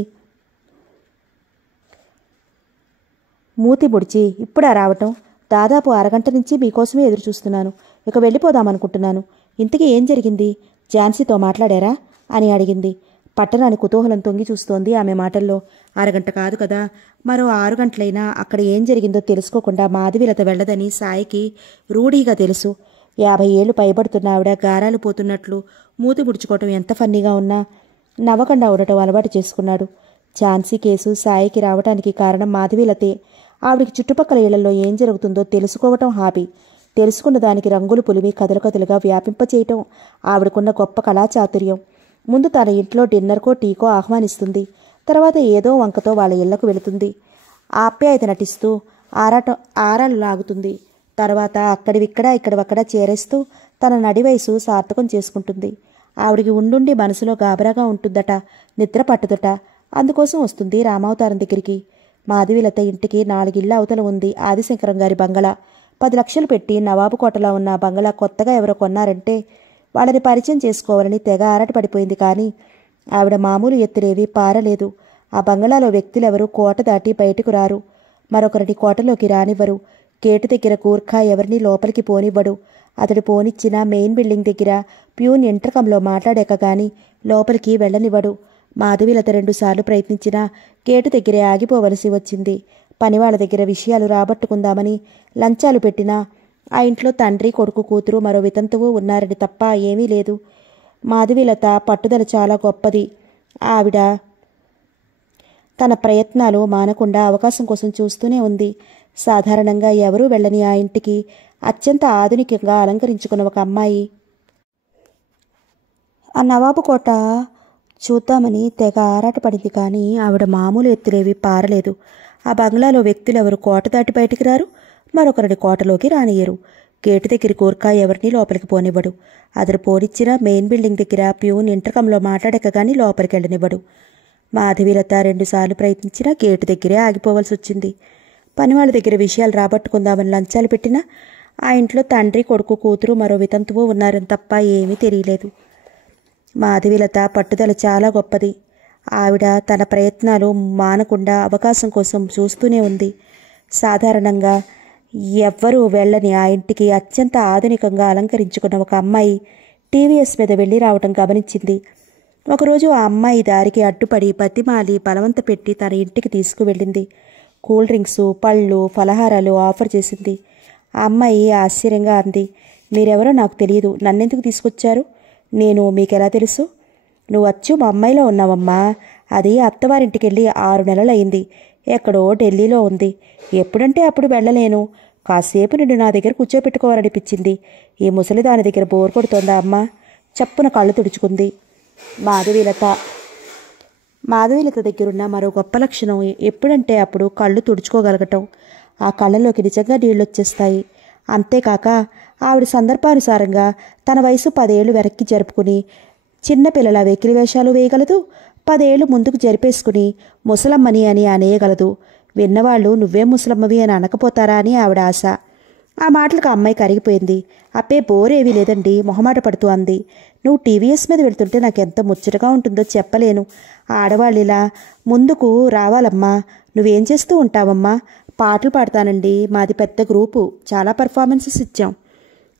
మూతి ముడిచి, ఇప్పుడా రావటం? దాదాపు అరగంట నుంచి మీకోసమే ఎదురు చూస్తున్నాను. ఇక వెళ్ళిపోదామనుకుంటున్నాను. ఇంతకీ ఏం జరిగింది? ఝాన్సీతో మాట్లాడారా అని అడిగింది. పట్టరాని కుతూహలం తొంగి చూస్తోంది ఆమె మాటల్లో. అరగంట కాదు కదా, మరో 6 గంటలైనా అక్కడ ఏం జరిగిందో తెలుసుకోకుండా మాధవీలత వెళ్లదని సాయికి రూఢీగా తెలుసు. 50 ఏళ్లు పైబడుతున్న ఆవిడ గారాలు పోతున్నట్లు మూతి ముడుచుకోవటం ఎంత ఫన్నీగా ఉన్నా నవ్వకుండా ఉండటం అలవాటు చేసుకున్నాడు. ఝాన్సీ కేసు సాయికి రావటానికి కారణం మాధవీలతే. ఆవిడికి చుట్టుపక్కల ఇళ్లలో ఏం జరుగుతుందో తెలుసుకోవటం హాబీ. తెలుసుకున్న దానికి రంగులు పులిమి కథలు కథలుగా వ్యాపింపచేయటం ఆవిడకున్న గొప్ప కళాచాతుర్యం. ముందు తన ఇంట్లో డిన్నర్కో టీకో ఆహ్వానిస్తుంది. తర్వాత ఏదో వంకతో వాళ్ళ ఇళ్లకు వెళుతుంది. ఆప్యాయత నటిస్తూ ఆరాలు లాగుతుంది. తర్వాత ఇక్కడవక్కడ చేరేస్తూ తన నడి వయసు సార్థకం చేసుకుంటుంది. ఆవిడికి ఉండుండి మనసులో గాబరాగా ఉంటుందట, నిద్ర పట్టుదట. అందుకోసం వస్తుంది రామావతారం దగ్గరికి. మాధవీలత ఇంటికి 4 ఇళ్ల అవతల ఉంది ఆదిశంకరం గారి బంగళా. 10 లక్షలు పెట్టి నవాబు కోటలో ఉన్న బంగళా కొత్తగా ఎవరో కొన్నారంటే వాళ్ళని పరిచయం చేసుకోవాలని తెగ ఆరాటపడిపోయింది. కానీ ఆవిడ మామూలు ఎత్తులేవి పారలేదు. ఆ బంగళాలో వ్యక్తులెవరూ కోట దాటి బయటకు రారు. మరొకరిని కోటలోకి రానివ్వరు. గేటు దగ్గర గూర్ఖా ఎవరినీ లోపలికి పోనివ్వడు. అతడు పోనిచ్చిన మెయిన్ బిల్డింగ్ దగ్గర ప్యూన్ ఇంటర్కంలో మాట్లాడాక గాని లోపలికి వెళ్లనివ్వడు. మాధవీలత 2 సార్లు ప్రయత్నించినా గేటు దగ్గరే ఆగిపోవలసి వచ్చింది. పనివాళ్ల దగ్గర విషయాలు రాబట్టుకుందామని లంచాలు పెట్టినా ఆ ఇంట్లో తండ్రి, కొడుకు, కూతురు, మరో వితంతువు ఉన్నారని తప్ప ఏమీ లేదు. మాధవీలత పట్టుదల చాలా గొప్పది. ఆవిడ తన ప్రయత్నాలు మానకుండా అవకాశం కోసం చూస్తూనే ఉంది. సాధారణంగా ఎవరూ వెళ్ళని ఆ ఇంటికి అత్యంత ఆధునికంగా అలంకరించుకున్న ఒక అమ్మాయి ఆ నవాబు కోట చూద్దామని తెగ ఆరాటపడింది. కానీ ఆవిడ మామూలు ఎత్తులేవి పారలేదు. ఆ బంగ్లాలో వ్యక్తులెవరు కోట దాటి బయటికి రారు, మరొకరిని కోటలోకి రానియరు. గేటు దగ్గర గూర్ఖా ఎవరినీ లోపలికి పోనివ్వడు. అతడు పోనిచ్చిన మెయిన్ బిల్డింగ్ దగ్గర ప్యూన్ ఇంటర్కంలో మాట్లాడక గానీ లోపలికి వెళ్ళనివ్వడు. మాధవీలత 2 సార్లు ప్రయత్నించినా గేటు దగ్గరే ఆగిపోవలసి వచ్చింది. పనివాళ్ళ దగ్గర విషయాలు రాబట్టుకుందామని లంచాలు పెట్టినా ఆ ఇంట్లో తండ్రి, కొడుకు, కూతురు, మరో వితంతువు ఉన్నారని తప్ప ఏమీ తెలియలేదు. మాధవీలత పట్టుదల చాలా గొప్పది. ఆవిడ తన ప్రయత్నాలు మానకుండా అవకాశం కోసం చూస్తూనే ఉంది. సాధారణంగా ఎవ్వరూ వెళ్ళని ఆ ఇంటికి అత్యంత ఆధునికంగా అలంకరించుకున్న ఒక అమ్మాయి టీవీఎస్ మీద వెళ్ళి రావటం గమనించింది. ఒకరోజు ఆ అమ్మాయి దారికి అడ్డుపడి బతిమాలి బలవంత పెట్టి తన ఇంటికి తీసుకువెళ్ళింది. కూల్ డ్రింక్స్, పళ్ళు, ఫలహారాలు ఆఫర్ చేసింది. ఆ అమ్మాయి ఆశ్చర్యంగా అంది, మీరెవరో నాకు తెలియదు, నన్నెందుకు తీసుకొచ్చారు? నేను మీకెలా తెలుసు? నువ్వు వచ్చు మా అమ్మాయిలో ఉన్నావమ్మా. అది అత్తవారింటికి వెళ్ళి 6 నెలలయింది. ఎక్కడో ఢిల్లీలో ఉంది. ఎప్పుడంటే అప్పుడు వెళ్ళలేను. కాసేపు నిన్ను నా దగ్గర కూర్చోపెట్టుకోవాలనిపించింది. ఈ ముసలిదాని దగ్గర బోర్ కొడుతోందా అమ్మా? చప్పున కళ్ళు తుడుచుకుంది. మాధవీలత దగ్గరున్న మరో గొప్ప లక్షణం ఎప్పుడంటే అప్పుడు కళ్ళు తుడుచుకోగలగటం. ఆ కళ్ళలోకి నిజంగా నీళ్ళొచ్చేస్తాయి. అంతేకాక ఆవిడ సందర్భానుసారంగా తన వయసు 10 ఏళ్లు వెనక్కి జరుపుకుని చిన్నపిల్లల వెకిలి వేషాలు వేయగలదు. 10 ఏళ్లు ముందుకు జరిపేసుకుని ముసలమ్మని అని అనేయగలదు. విన్నవాళ్లు నువ్వే ముసలమ్మవి అని అనకపోతారా అని ఆవిడ ఆశ. ఆ మాటలకు అమ్మాయి కరిగిపోయింది. అప్పే బోరేవీ లేదండి, మొహమాట పడుతూ అంది. నువ్వు టీవీఎస్ మీద వెళ్తుంటే నాకెంత ముచ్చటగా ఉంటుందో చెప్పలేను. ఆడవాళ్ళిలా ముందుకు రావాలమ్మా. నువ్వేం చేస్తూ ఉంటావమ్మా? పాటలు పాడతానండి, మాది పెద్ద గ్రూపు, చాలా పర్ఫార్మెన్సెస్ ఇచ్చాం.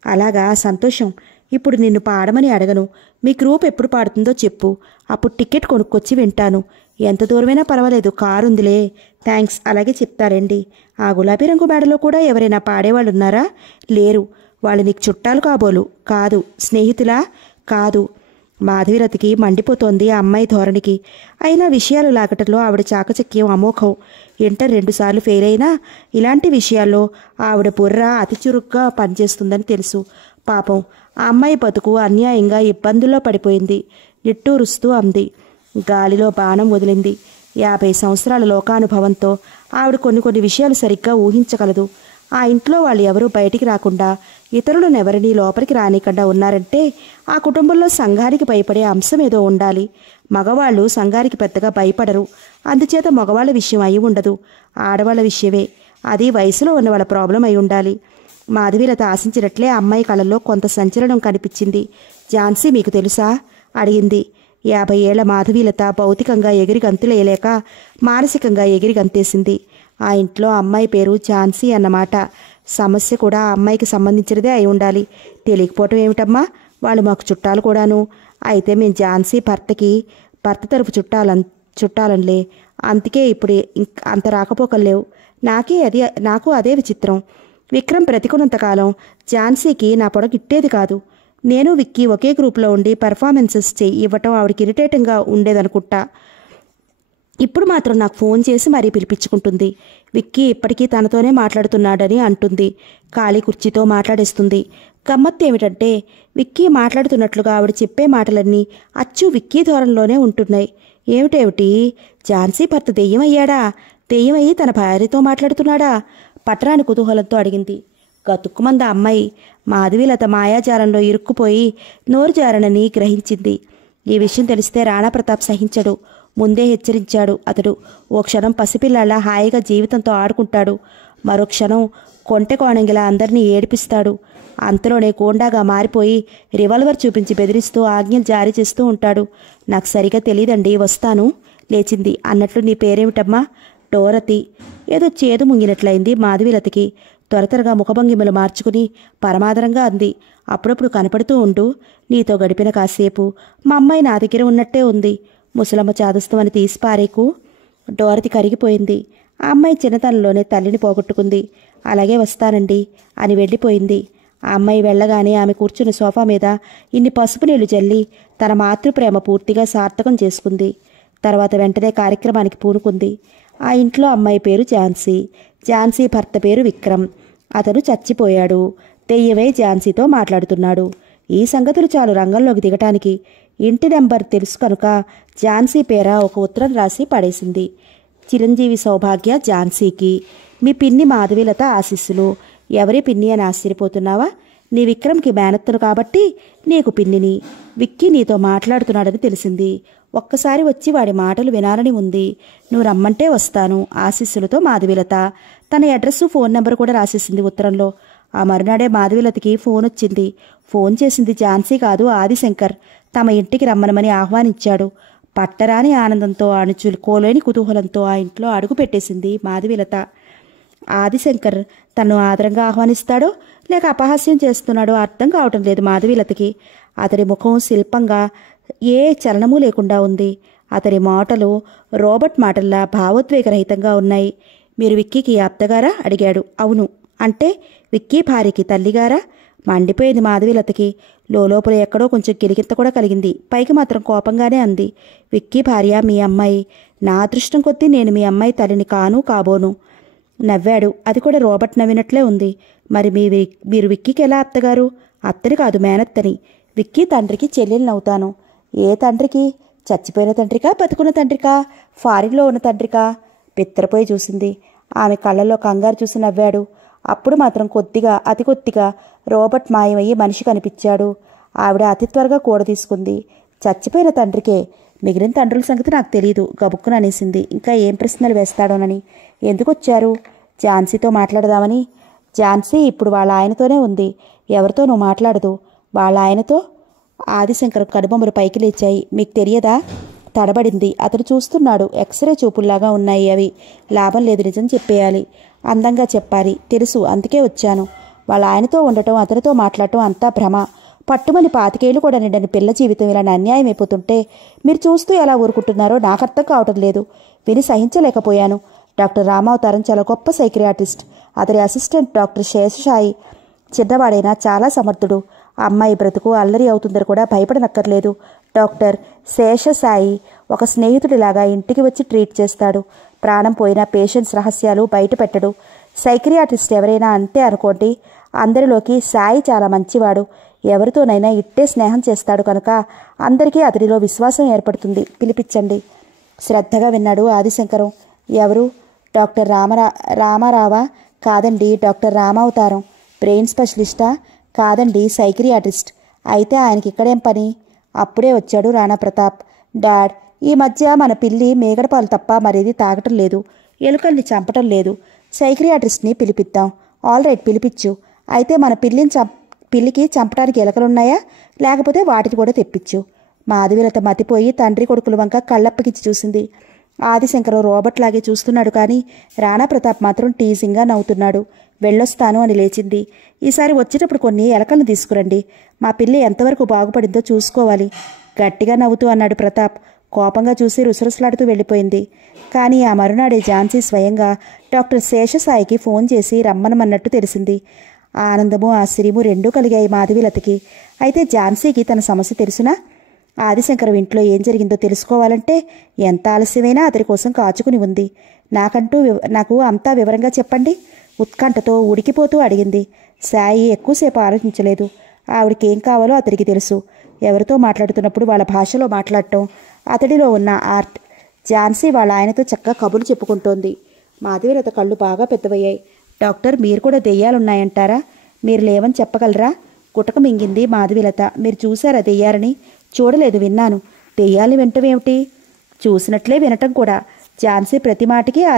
అలాగా, సంతోషం. ఇప్పుడు నిన్ను పాడమని అడగను. మీ గ్రూప్ ఎప్పుడు పాడుతుందో చెప్పు, అప్పుడు టికెట్ కొనుక్కొచ్చి వింటాను. ఎంత దూరమైనా పర్వాలేదు, కారు ఉందిలే. థ్యాంక్స్, అలాగే చెప్తారండి. ఆ గులాబీ రంగు మేడలో కూడా ఎవరైనా పాడేవాళ్ళు ఉన్నారా? లేరు. వాళ్ళు నీకు చుట్టాలు కాబోలు? కాదు. స్నేహితులా? కాదు. మాధవీలతకి మండిపోతోంది ఆ అమ్మాయి ధోరణికి. అయినా విషయాలు లాగటంలో ఆవిడ చాకచక్యం అమోఘం. ఇంటర్ 2 సార్లు ఫెయిల్ అయినా ఇలాంటి విషయాల్లో ఆవిడ బుర్ర అతి చురుగ్గా పనిచేస్తుందని తెలుసు. పాపం ఆ అమ్మాయి బతుకు అన్యాయంగా ఇబ్బందుల్లో పడిపోయింది. నిట్టూరుస్తూ అంది. గాలిలో బాణం వదిలింది. 50 సంవత్సరాల లోకానుభవంతో ఆవిడ కొన్ని విషయాలు సరిగ్గా ఊహించగలదు. ఆ ఇంట్లో వాళ్ళు ఎవరూ బయటికి రాకుండా, ఇతరులను ఎవరినీ లోపలికి రానికుండా ఉన్నారంటే ఆ కుటుంబంలో సంఘానికి భయపడే అంశం ఏదో ఉండాలి. మగవాళ్ళు సంఘానికి పెద్దగా భయపడరు. అందుచేత మగవాళ్ళ విషయం అయి ఉండదు, ఆడవాళ్ళ విషయమే. అది వయసులో ఉన్న వాళ్ళ ప్రాబ్లం అయి ఉండాలి. మాధవీలత ఆశించినట్లే అమ్మాయి కళల్లో కొంత సంచలనం కనిపించింది. ఝాన్సీ మీకు తెలుసా? అడిగింది. 50 ఏళ్ల మాధవీలత భౌతికంగా ఎగిరి గంతులేయలేక మానసికంగా ఎగిరి గంతేసింది. ఆ ఇంట్లో అమ్మాయి పేరు ఝాన్సీ అన్నమాట. సమస్య కూడా ఆ అమ్మాయికి సంబంధించినదే అయి ఉండాలి. తెలియకపోవటం ఏమిటమ్మా? వాళ్ళు మాకు చుట్టాలు కూడాను. అయితే మేము ఝాన్సీ భర్త తరపు చుట్టాలనిలే. అందుకే ఇప్పుడు అంత రాకపోకలేవు. నాకు అదే విచిత్రం. విక్రమ్ బ్రతికున్నంతకాలం ఝాన్సీకి నా పొడకు ఇట్టేది కాదు. నేను విక్కీ ఒకే గ్రూప్లో ఉండి పెర్ఫార్మెన్సెస్ ఇవ్వటం ఆవిడకి ఇరిటేటింగ్గా ఉండేదనుకుంటా. ఇప్పుడు మాత్రం నాకు ఫోన్ చేసి మరీ పిలిపించుకుంటుంది. విక్కీ ఇప్పటికీ తనతోనే మాట్లాడుతున్నాడని అంటుంది. ఖాళీ కుర్చీతో మాట్లాడేస్తుంది. గమ్మత్తు ఏమిటంటే విక్కీ మాట్లాడుతున్నట్లుగా ఆవిడ చెప్పే మాటలన్నీ అచ్చు విక్కీ ధోరణిలోనే ఉంటున్నాయి. ఏమిటేమిటి? ఝాన్సీ భర్త దెయ్యమయ్యాడా? దెయ్యమయ్యి తన భార్యతో మాట్లాడుతున్నాడా? పట్టరాని కుతూహలంతో అడిగింది. గతుక్కుమంద అమ్మాయి. మాధవీలత మాయాజాలంలో ఇరుక్కుపోయి నోరు జారనని గ్రహించింది. ఈ విషయం తెలిస్తే రాణాప్రతాప్ సహించడు. ముందే హెచ్చరించాడు అతడు. ఓ క్షణం పసిపిల్లలా హాయిగా జీవితంతో ఆడుకుంటాడు, మరో క్షణం కొంటె కోణంగిలా అందరినీ ఏడిపిస్తాడు. అంతలోనే గోండాగా మారిపోయి రివాల్వర్ చూపించి బెదిరిస్తూ ఆజ్ఞలు జారీ చేస్తూ ఉంటాడు. నాకు సరిగా తెలియదండి, వస్తాను. లేచింది. అన్నట్లు నీ పేరేమిటమ్మా? డోరతి. ఏదో చేదు ముంగినట్లయింది మాధవీలతకి. త్వరగా ముఖభంగిమలు మార్చుకుని పరమాదరంగా అంది. అప్పుడప్పుడు కనపడుతూ ఉండు. నీతో గడిపిన కాసేపు మా అమ్మాయి నా దగ్గర ఉన్నట్టే ఉంది. ముసలమ్మ చాదస్తమని తీసిపారేకు. డోరతి కరిగిపోయింది. ఆ అమ్మాయి చిన్నతనంలోనే తల్లిని పోగొట్టుకుంది. అలాగే వస్తానండి అని వెళ్ళిపోయింది. ఆ అమ్మాయి వెళ్ళగానే ఆమె కూర్చున్న సోఫా మీద ఇన్ని పసుపు నీళ్లు జల్లి తన మాతృప్రేమ పూర్తిగా సార్థకం చేసుకుంది. తర్వాత వెంటనే కార్యక్రమానికి పూనుకుంది. ఆ ఇంట్లో అమ్మాయి పేరు ఝాన్సీ. ఝాన్సీ భర్త పేరు విక్రమ్. అతను చచ్చిపోయాడు. దెయ్యమే ఝాన్సీతో మాట్లాడుతున్నాడు. ఈ సంగతులు చాలు రంగంలోకి దిగటానికి. ఇంటి నెంబర్ తెలుసు కనుక ఝాన్సీ పేర ఒక ఉత్తరం రాసి పడేసింది. చిరంజీవి సౌభాగ్య ఝాన్సీకి. మీ పిన్ని మాధవీలత ఆశీస్సులు. ఎవరి పిన్ని అని ఆశ్చర్యపోతున్నావా? నీ విక్రమ్కి మేనత్తను కాబట్టి నీకు పిన్నిని. విక్కీ నీతో మాట్లాడుతున్నాడని తెలిసింది. ఒక్కసారి వచ్చి వాడి మాటలు వినాలని ఉంది. నువ్వు రమ్మంటే వస్తాను. ఆశీస్సులతో మాధవీలత. తన అడ్రస్సు, ఫోన్ నెంబర్ కూడా రాసేసింది ఉత్తరంలో. ఆ మరునాడే మాధవీలతకి ఫోన్ వచ్చింది. ఫోన్ చేసింది ఝాన్సీ కాదు, ఆదిశంకర్. తమ ఇంటికి రమ్మనమని ఆహ్వానించాడు. పట్టరాని ఆనందంతో, అణుచుకోలేని కుతూహలంతో ఆ ఇంట్లో అడుగు పెట్టేసింది మాధవీలత. ఆదిశంకర్ తను ఆదరంగా ఆహ్వానిస్తాడో లేక అపహాస్యం చేస్తున్నాడో అర్థం కావటం లేదు మాధవీలతకి. అతడి ముఖం శిల్పంగా ఏ చలనమూ లేకుండా ఉంది. అతడి మాటలు రోబోట్ మాటల్లా భావోద్వేగరహితంగా ఉన్నాయి. మీరు విక్కీకి అత్తగారా? అడిగాడు. అవును. అంటే విక్కీ భార్యకి తల్లిగారా? మండిపోయింది మాధవీలతకి. లోపల ఎక్కడో కొంచెం కిలికింత కూడా కలిగింది. పైకి మాత్రం కోపంగానే అంది. విక్కీ భార్య మీ అమ్మాయి. నా అదృష్టం కొద్దీ నేను మీ అమ్మాయి తల్లిని కాబోను. నవ్వాడు. అది కూడా రోబోట్ నవ్వినట్లే ఉంది. మరి మీరు విక్కీకి ఎలా అత్తగారు? అత్తని కాదు, మేనత్తని. విక్కీ తండ్రికి చెల్లెలినవుతాను. ఏ తండ్రికి? చచ్చిపోయిన తండ్రికా, బతుకున్న తండ్రికా, ఫారిన్లో ఉన్న తండ్రికా? బిత్తరపోయి చూసింది. ఆమె కళ్ళల్లో కంగారు చూసి నవ్వాడు. అప్పుడు మాత్రం అతి కొద్దిగా రోబోట్ మాయమయ్యి మనిషి కనిపించాడు. ఆవిడ అతి త్వరగా కూడ తీసుకుంది. చచ్చిపోయిన తండ్రికే. మిగిలిన తండ్రుల సంగతి నాకు తెలీదు. గబుక్కున అనేసింది. ఇంకా ఏం ప్రశ్నలు వేస్తాడోనని. ఎందుకొచ్చారు? ఝాన్సీతో మాట్లాడదామని. ఝాన్సీ ఇప్పుడు వాళ్ళ ఆయనతోనే ఉంది. ఎవరితో నువ్వు మాట్లాడదు? వాళ్ళ ఆయనతో. ఆదిశంకర్ కనుబొమ్మలు పైకి లేచాయి. మీకు తెలియదా? తడబడింది. అతను చూస్తున్నాడు. ఎక్స్రే చూపుల్లాగా ఉన్నాయి అవి. లాభం లేదు, నిజం చెప్పేయాలి. అందంగా చెప్పాలి. తెలుసు, అందుకే వచ్చాను. వాళ్ళ ఆయనతో ఉండటం, అతనితో మాట్లాడటం అంతా భ్రమ. పట్టుమని 25 ఏళ్ళు కూడా నిండని పిల్ల జీవితం ఇలా అన్యాయం అయిపోతుంటే మీరు చూస్తూ ఎలా ఊరుకుంటున్నారో నాకు అర్థం కావటం లేదు. విని సహించలేకపోయాను. డాక్టర్ రామావతారం చాలా గొప్ప సైకియాట్రిస్ట్. అతని అసిస్టెంట్ డాక్టర్ శేషసాయి చిన్నవాడైనా చాలా సమర్థుడు. అమ్మాయి బ్రతుకు అల్లరి అవుతుందని కూడా భయపడనక్కర్లేదు. డాక్టర్ శేషసాయి ఒక స్నేహితుడిలాగా ఇంటికి వచ్చి ట్రీట్ చేస్తాడు. ప్రాణం పోయిన పేషెంట్స్ రహస్యాలు బయట పెట్టడు. సైకియాట్రిస్ట్ ఎవరైనా అంతే అనుకోండి. అందరిలోకి సాయి చాలా మంచివాడు. ఎవరితోనైనా ఇట్టే స్నేహం చేస్తాడు కనుక అందరికీ అతడిలో విశ్వాసం ఏర్పడుతుంది. పిలిపించండి. శ్రద్ధగా విన్నాడు ఆదిశంకరం. ఎవరు? డాక్టర్ రామారావా? కాదండి, డాక్టర్ రామావతారం. బ్రెయిన్ స్పెషలిస్టా? కాదండి, సైకియాట్రిస్ట్. అయితే ఆయనకి ఇక్కడేం పని? అప్పుడే వచ్చాడు రాణా ప్రతాప్. డాడ్, ఈ మధ్య మన పిల్లి మేగడపాలు తప్ప మరేది తాగటం లేదు, ఎలుకల్ని చంపటం లేదు. సైకియాట్రిస్ట్ని పిలిపిద్దాం. ఆల్ రైట్, పిలిపించు. అయితే మన పిల్లికి చంపడానికి ఎలకలున్నాయా? లేకపోతే వాటిని కూడా తెప్పించు. మాధవీలత మతిపోయి తండ్రి కొడుకుల వంక కళ్ళప్పగిచ్చి చూసింది. ఆదిశంకరం రోబోట్లాగే చూస్తున్నాడు కానీ రాణా ప్రతాప్ మాత్రం టీజింగ్గా నవ్వుతున్నాడు. వెళ్ళొస్తాను అని లేచింది. ఈసారి వచ్చేటప్పుడు కొన్ని ఎలకలను తీసుకురండి. మా పిల్లి ఎంతవరకు బాగుపడిందో చూసుకోవాలి. గట్టిగా నవ్వుతూ అన్నాడు ప్రతాప్. కోపంగా చూసి రుసరుసలాడుతూ వెళ్ళిపోయింది. కానీ ఆ మరునాడే ఝాన్సీ స్వయంగా డాక్టర్ శేషసాయికి ఫోన్ చేసి రమ్మనమన్నట్టు తెలిసింది. ఆనందము ఆశ్చర్యము రెండూ కలిగాయి మాధవీలతకి. అయితే ఝాన్సీకి తన సమస్య తెలుసునా? ఆదిశంకరం ఇంట్లో ఏం జరిగిందో తెలుసుకోవాలంటే ఎంత ఆలస్యమైనా అతని కోసం కాచుకుని ఉంది. నాకు అంతా వివరంగా చెప్పండి, ఉత్కంఠతో ఉడికిపోతూ అడిగింది. సాయి ఎక్కువసేపు ఆలోచించలేదు. ఆవిడికి ఏం కావాలో అతడికి తెలుసు. ఎవరితో మాట్లాడుతున్నప్పుడు వాళ్ళ భాషలో మాట్లాడటం అతడిలో ఉన్న ఆర్ట్. ఝాన్సీ వాళ్ళ ఆయనతో చక్కగా కబుర్లు చెప్పుకుంటోంది. మాధవీలత కళ్ళు బాగా పెద్దవయ్యాయి. డాక్టర్, మీరు కూడా దెయ్యాలున్నాయంటారా? మీరు లేవని చెప్పగలరా? గుటక మింగింది మాధవీలత. మీరు చూశారా దెయ్యాలని? చూడలేదు, విన్నాను. దెయ్యాల్ని వినటమేమిటి? చూసినట్లే వినటం కూడా. ఝాన్సీ ప్రతి మాటకి ఆ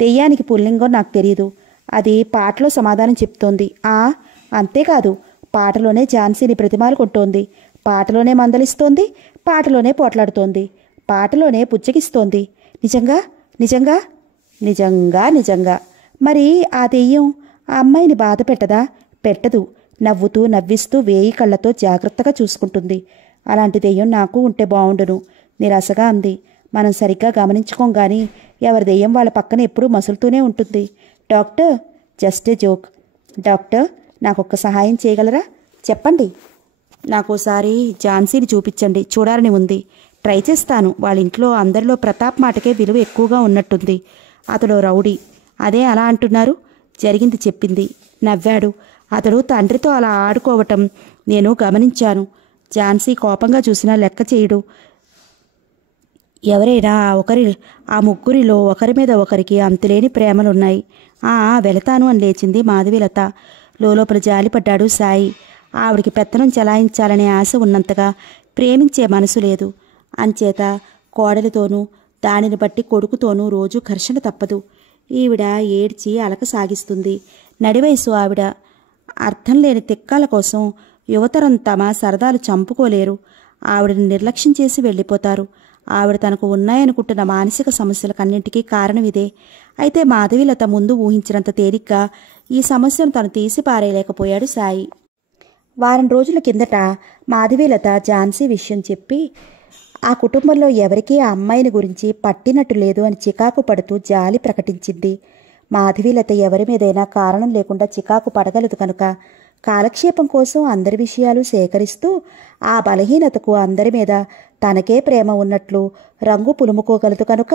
దెయ్యానికి పుల్లింగం నాకు తెలియదు. అది పాటలో సమాధానం చెప్తోంది. అంతేకాదు, పాటలోనే ఝాన్సీని ప్రతిమాలు కొంటోంది, పాటలోనే మందలిస్తోంది, పాటలోనే పోట్లాడుతోంది, పాటలోనే పుచ్చగిస్తోంది. నిజంగా? నిజంగా? నిజంగా నిజంగా. మరి ఆ దెయ్యం ఆ అమ్మాయిని బాధ పెట్టదా? పెట్టదు. నవ్వుతూ నవ్విస్తూ వేయి కళ్ళతో జాగ్రత్తగా చూసుకుంటుంది. అలాంటి దెయ్యం నాకు ఉంటే బావుండును. నిరాశగా అంది. మనం సరిగ్గా గమనించుకోం గాని ఎవరి దెయ్యం వాళ్ళ పక్కన ఎప్పుడూ మసులుతూనే ఉంటుంది. Doctor, just a joke. Doctor, నాకొక్క సహాయం చేయగలరా? చెప్పండి. నాకోసారి ఝాన్సీని చూపించండి, చూడాలని ఉంది. ట్రై చేస్తాను. వాళ్ళ ఇంట్లో అందరిలో ప్రతాప్ మాటకే విలువ ఎక్కువగా ఉన్నట్టుంది. అతడు రౌడీ. అదే అలా అంటున్నారు? జరిగింది చెప్పింది. నవ్వాడు. అతడు తండ్రితో అలా ఆడుకోవటం నేను గమనించాను. ఝాన్సీ కోపంగా చూసినా లెక్క చేయడు. ఎవరైనా ఆ ముగ్గురిలో ఒకరి మీద ఒకరికి అంతులేని ప్రేమలున్నాయి. వెళతాను అని లేచింది మాధవీలత. లోపల జాలిపడ్డాడు సాయి. ఆవిడికి పెత్తనం చెలాయించాలనే ఆశ ఉన్నంతగా ప్రేమించే మనసు లేదు. అంచేత కోడలితోనూ దానిని బట్టి కొడుకుతోనూ రోజు ఘర్షణ తప్పదు. ఈవిడ ఏడ్చి అలక సాగిస్తుంది. నడివయసు ఆవిడ. అర్థం లేని తిక్కాల కోసం యువతరం తమ సరదాలు చంపుకోలేరు. ఆవిడని నిర్లక్ష్యం చేసి వెళ్ళిపోతారు. ఆవిడ తనకు ఉన్నాయనుకుంటున్న మానసిక సమస్యలకన్నింటికీ కారణం ఇదే. అయితే మాధవీలత ముందు ఊహించినంత తేలిగ్గా ఈ సమస్యను తను తీసి పారేయలేకపోయాడు సాయి. వారం రోజుల కిందట మాధవీలత ఝాన్సీ విషయం చెప్పి ఆ కుటుంబంలో ఎవరికీ ఆ అమ్మాయిని గురించి పట్టినట్టు లేదు అని చికాకు పడుతూ జాలి ప్రకటించింది. మాధవీలత ఎవరి మీదైనా కారణం లేకుండా చికాకు పడగలదు కనుక కాలక్షేపం కోసం అందరి విషయాలు సేకరిస్తూ ఆ బలహీనతకు అందరి మీద తనకే ప్రేమ ఉన్నట్లు రంగు పులుముకోగలదు కనుక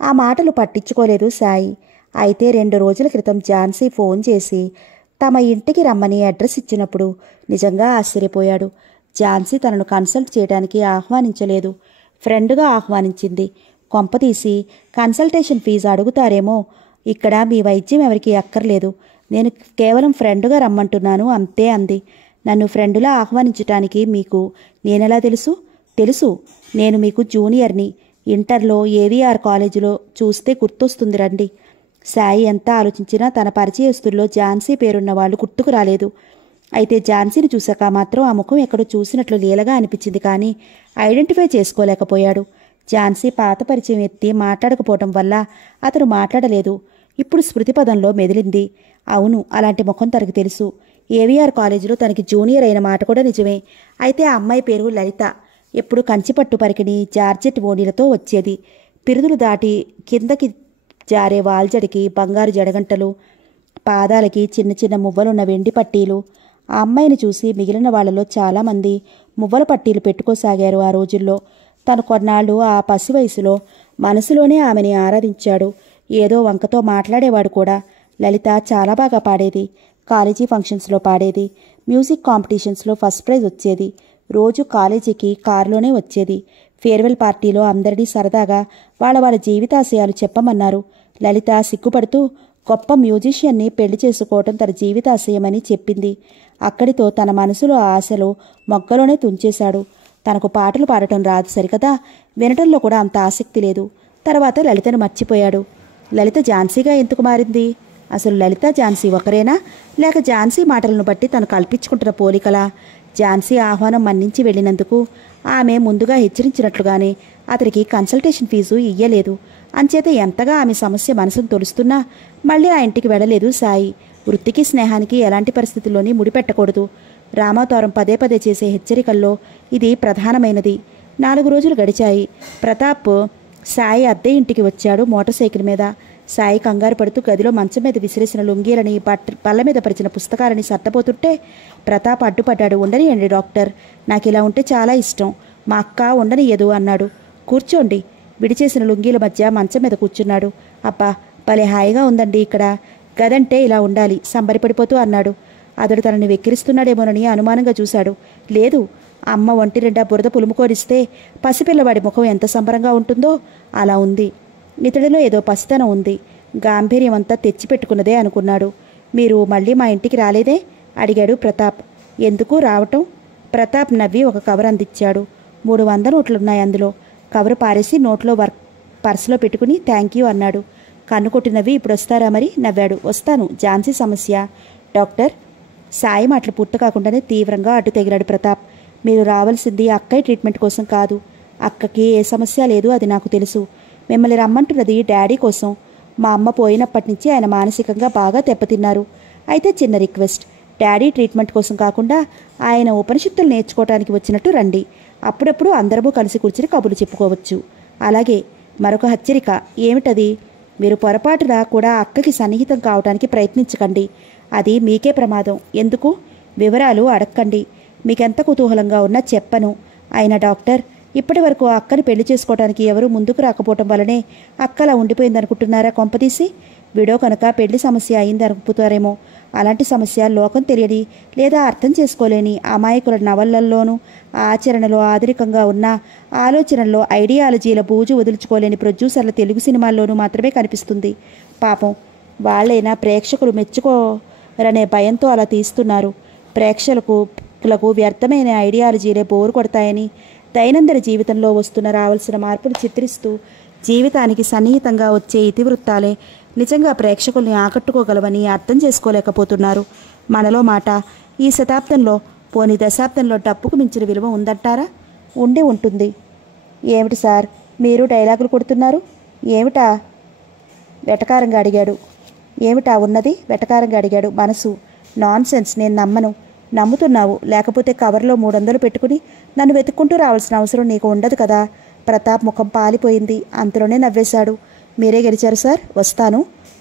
ఆ మాటలు పట్టించుకోలేదు సాయి. అయితే 2 రోజుల క్రితం ఝాన్సీ ఫోన్ చేసి తమ ఇంటికి రమ్మని అడ్రస్ ఇచ్చినప్పుడు నిజంగా ఆశ్చర్యపోయాడు. ఝాన్సీ తనను కన్సల్ట్ చేయడానికి ఆహ్వానించలేదు, ఫ్రెండ్గా ఆహ్వానించింది. కొంపతీసి కన్సల్టేషన్ ఫీజు అడుగుతారేమో. ఇక్కడ మీ వైద్యం ఎవరికి అక్కర్లేదు, నేను కేవలం ఫ్రెండ్గా రమ్మంటున్నాను అంతే అంది. నన్ను ఫ్రెండులా ఆహ్వానించటానికి మీకు నేనెలా తెలుసు? తెలుసు, నేను మీకు జూనియర్ని. ఇంటర్లో ఏవీఆర్ కాలేజీలో చూస్తే గుర్తొస్తుంది రండి. సాయి ఎంత ఆలోచించినా తన పరిచయస్తుల్లో ఝాన్సీ పేరున్న వాళ్ళు గుర్తుకు రాలేదు. అయితే ఝాన్సీని చూశాక మాత్రం ఆ ముఖం ఎక్కడో చూసినట్లు లీలగా అనిపించింది కానీ ఐడెంటిఫై చేసుకోలేకపోయాడు. ఝాన్సీ పాత పరిచయం ఎత్తి మాట్లాడకపోవటం వల్ల అతను మాట్లాడలేదు. ఇప్పుడు స్మృతి పదంలో మెదిలింది. అవును, అలాంటి ముఖం తనకు తెలుసు. ఏవిఆర్ కాలేజీలో తనకి జూనియర్ అయిన మాట కూడా నిజమే. అయితే ఆ అమ్మాయి పేరు లలిత. ఎప్పుడు కంచిపట్టు పరికిణి జార్జెట్ ఓణీలతో వచ్చేది. పిరుదులు దాటి కిందకి జారే వాల్జడికి బంగారు జడగంటలు, పాదాలకి చిన్న చిన్న మువ్వలున్న వెండి పట్టీలు. ఆ అమ్మాయిని చూసి మిగిలిన వాళ్లలో చాలామంది మువ్వల పట్టీలు పెట్టుకోసాగారు ఆ రోజుల్లో. తను కొన్నాళ్ళు ఆ పసి వయసులో మనసులోనే ఆమెని ఆరాధించాడు. ఏదో వంకతో మాట్లాడేవాడు కూడా. లలిత చాలా బాగా పాడేది. కాలేజీ ఫంక్షన్స్లో పాడేది. మ్యూజిక్ కాంపిటీషన్స్లో ఫస్ట్ ప్రైజ్ వచ్చేది. రోజు కాలేజీకి కారులోనే వచ్చేది. ఫేర్వెల్ పార్టీలో అందరినీ సరదాగా వాళ్ళ జీవితాశయాలు చెప్పమన్నారు. లలిత సిగ్గుపడుతూ గొప్ప మ్యూజిషియన్ని పెళ్లి చేసుకోవటం తన జీవితాశయమని చెప్పింది. అక్కడితో తన మనసులో ఆశలు మొగ్గలోనే తుంచేశాడు. తనకు పాటలు పాడటం రాదు సరికదా, వినటంలో కూడా అంత ఆసక్తి లేదు. తర్వాత లలితను మర్చిపోయాడు. లలిత ఝాన్సీగా ఎందుకు మారింది? అసలు లలిత ఝాన్సీ ఒకరేనా, లేక ఝాన్సీ మాటలను బట్టి తను కల్పించుకుంటున్న పోలికలా? ఝాన్సీ ఆహ్వానం మన్నించి వెళ్ళినందుకు ఆమె ముందుగా హెచ్చరించినట్లుగానే అతనికి కన్సల్టేషన్ ఫీజు ఇయ్యలేదు. అంచేత ఎంతగా ఆమె సమస్య మనసును తొలుస్తున్నా మళ్ళీ ఆ ఇంటికి వెళ్ళలేదు సాయి. వృత్తికి స్నేహానికి ఎలాంటి పరిస్థితుల్లోని ముడిపెట్టకూడదు. రామావతారం పదే పదే చేసే హెచ్చరికల్లో ఇది ప్రధానమైనది. 4 రోజులు గడిచాయి. ప్రతాప్ సాయి అద్దె ఇంటికి వచ్చాడు మోటార్ సైకిల్ మీద. సాయి కంగారు పడుతూ గదిలో మంచం మీద విసిరేసిన లుంగీలని బల్ల మీద పరిచిన పుస్తకాలని సర్దపోతుంటే ప్రతాప్ అడ్డుపడ్డాడు. ఉండనియండి డాక్టర్, నాకు ఇలా ఉంటే చాలా ఇష్టం. మా అక్క ఉండనియదు అన్నాడు. కూర్చోండి. విడిచేసిన లుంగీల మధ్య మంచం మీద కూర్చున్నాడు. అబ్బా, భలే హాయిగా ఉందండి ఇక్కడ. గదంటే ఇలా ఉండాలి సంబరపడిపోతూ అన్నాడు. అతడు తనని వెక్కిరిస్తున్నాడేమోనని అనుమానంగా చూశాడు. లేదు, అమ్మ ఒంటి నిండా బురద పులుముకోరిస్తే పసిపిల్లవాడి ముఖం ఎంత సంబరంగా ఉంటుందో అలా ఉంది. ఇతడిలో ఏదో పసితనం ఉంది. గాంభీర్యం అంతా తెచ్చిపెట్టుకున్నదే అనుకున్నాడు. మీరు మళ్ళీ మా ఇంటికి రాలేదే అడిగాడు ప్రతాప్. ఎందుకు రావటం? ప్రతాప్ నవ్వి ఒక కవర్ అందించాడు. 300 నోట్లున్నాయి అందులో. కవరు పారేసి నోట్లో పర్సులో పెట్టుకుని థ్యాంక్ యూ అన్నాడు. కన్ను కొట్టినవి. ఇప్పుడు వస్తారా మరి? నవ్వాడు. వస్తాను, ఝాన్సీ సమస్య. డాక్టర్, సాయి మాటలు పూర్తి కాకుండానే తీవ్రంగా అడ్డు తెగిలాడు ప్రతాప్. మీరు రావాల్సింది అక్కయ్య ట్రీట్మెంట్ కోసం కాదు. అక్కకి ఏ సమస్య లేదు, అది నాకు తెలుసు. మిమ్మల్ని రమ్మంటున్నది డాడీ కోసం. మా అమ్మ పోయినప్పటి నుంచి ఆయన మానసికంగా బాగా దెబ్బతిన్నారు. అయితే చిన్న రిక్వెస్ట్, డాడీ ట్రీట్మెంట్ కోసం కాకుండా ఆయన ఉపనిషత్తులు నేర్చుకోవటానికి వచ్చినట్టు రండి. అప్పుడప్పుడు అందరము కలిసి కూర్చుని కబుర్లు చెప్పుకోవచ్చు. అలాగే మరొక హెచ్చరిక. ఏమిటది? మీరు పొరపాటున కూడా అక్కకి సన్నిహితం కావటానికి ప్రయత్నించకండి. అది మీకే ప్రమాదం. ఎందుకు? వివరాలు అడక్కండి. మీకెంత కుతూహలంగా ఉన్నా చెప్పను. అయినా డాక్టర్, ఇప్పటి వరకు అక్కని పెళ్లి చేసుకోవడానికి ఎవరూ ముందుకు రాకపోవటం వల్లనే అక్కలా ఉండిపోయిందనుకుంటున్నారా కొంపదీసి? విడో కనుక పెళ్లి సమస్య అయింది అనుకుతారేమో. అలాంటి సమస్య లోకం తెలియని లేదా అర్థం చేసుకోలేని అమాయకుల నవలల్లోనూ, ఆచరణలో ఆధునికంగా ఉన్న ఆలోచనల్లో ఐడియాలజీల బూజు వదులుచుకోలేని ప్రొడ్యూసర్ల తెలుగు సినిమాల్లోనూ మాత్రమే కనిపిస్తుంది. పాపం వాళ్ళైనా ప్రేక్షకులు మెచ్చుకోరనే భయంతో అలా తీస్తున్నారు. ప్రేక్షకులకు వ్యర్థమైన ఐడియాలజీలే బోరు కొడతాయని దైనందిన జీవితంలో రావాల్సిన మార్పులు చిత్రిస్తూ జీవితానికి సన్నిహితంగా వచ్చే ఇతివృత్తాలే నిజంగా ప్రేక్షకుల్ని ఆకట్టుకోగలవని అర్థం చేసుకోలేకపోతున్నారు. మనలో మాట, ఈ శతాబ్దంలో పోని దశాబ్దంలో డబ్బుకు మించిన విలువ ఉందంటారా? ఉండి ఉంటుంది. ఏమిటి సార్ మీరు డైలాగులు కొడుతున్నారు? ఏమిటా? వెటకారంగా అడిగాడు. ఏమిటా ఉన్నది? వెటకారంగా అడిగాడు. మనసు. నాన్ సెన్స్, నేను నమ్మను. నమ్ముతున్నావు, లేకపోతే కవర్లో 300 పెట్టుకుని నన్ను వెతుక్కుంటూ రావాల్సిన అవసరం నీకు ఉండదు కదా. ప్రతాప్ ముఖం పాలిపోయింది. అంతలోనే నవ్వేశాడు. మీరే గెలిచారు సార్, వస్తాను.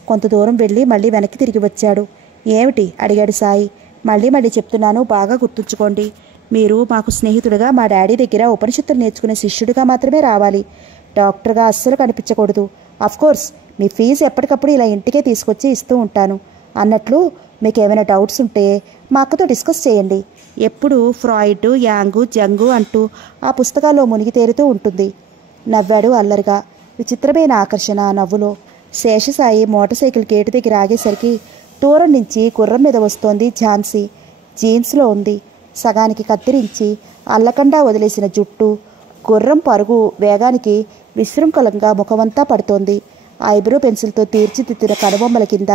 కొంత దూరం వెళ్ళి మళ్ళీ వెనక్కి తిరిగి వచ్చాడు. ఏమిటి అడిగాడు సాయి. మళ్ళీ చెప్తున్నాను, బాగా గుర్తుంచుకోండి. మీరు మాకు స్నేహితుడిగా, మా డాడీ దగ్గర ఉపనిషత్తులు నేర్చుకునే శిష్యుడిగా మాత్రమే రావాలి. డాక్టర్గా అస్సలు కనిపించకూడదు. అఫ్కోర్స్ మీ ఫీజు ఎప్పటికప్పుడు ఇలా ఇంటికే తీసుకొచ్చి ఇస్తూ ఉంటాను. అన్నట్లు మీకు ఏమైనా డౌట్స్ ఉంటే మా అక్కతో డిస్కస్ చేయండి. ఎప్పుడు ఫ్రాయిడ్, యాంగు, జంగు అంటూ ఆ పుస్తకాల్లో మునిగి తేరుతూ ఉంటుంది. నవ్వాడు అల్లరిగా. విచిత్రమైన ఆకర్షణ ఆ నవ్వులో. శేషసాయి మోటార్ సైకిల్ గేటు దగ్గర ఆగేసరికి దూరం నుంచి గుర్రం మీద వస్తోంది ఝాన్సీ. జీన్స్లో ఉంది. సగానికి కత్తిరించి అల్లకండా వదిలేసిన జుట్టు. గుర్రం పరుగు వేగానికి విశృంఖలంగా ముఖమంతా పడుతోంది. ఐబ్రో పెన్సిల్తో తీర్చిదిద్దిన కనుబొమ్మల కింద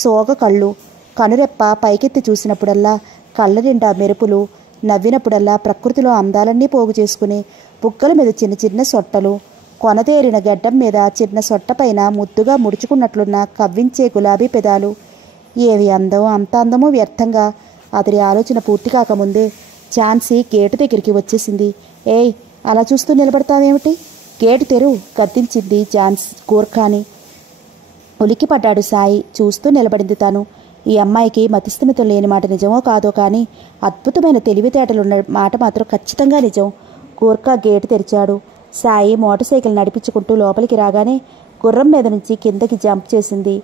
సోగ కళ్ళు. కనురెప్ప పైకెత్తి చూసినప్పుడల్లా కళ్ళ నిండా మెరుపులు. నవ్వినప్పుడల్లా ప్రకృతిలో అందాలన్నీ పోగు చేసుకుని బుగ్గల మీద చిన్న చిన్న సొట్టలు. కొనదేరిన గడ్డం మీద చిన్న సొట్టపైన ముద్దుగా ముడుచుకున్నట్లున్న కవ్వించే గులాబీ పెదాలు. ఏవి అందం, అంత అందమో వ్యర్థంగా. అతడి ఆలోచన పూర్తి కాకముందే ఝాన్సీ గేటు దగ్గరికి వచ్చేసింది. ఏయ్, అలా చూస్తూ నిలబడతావేమిటి? గేటు తెరువు, గద్దించింది గూర్ఖాని. ఉలిక్కిపడ్డాడు సాయి. చూస్తూ నిలబడింది తను. ఈ అమ్మాయికి మతిస్థిమితం లేని మాట నిజమో కాదో కానీ అద్భుతమైన తెలివితేటలున్న మాట మాత్రం ఖచ్చితంగా నిజం. గూర్ఖా గేటు తెరిచాడు. సాయి మోటార్ సైకిల్ నడిపించుకుంటూ లోపలికి రాగానే గుర్రం మీద నుంచి కిందకి జంప్ చేసింది.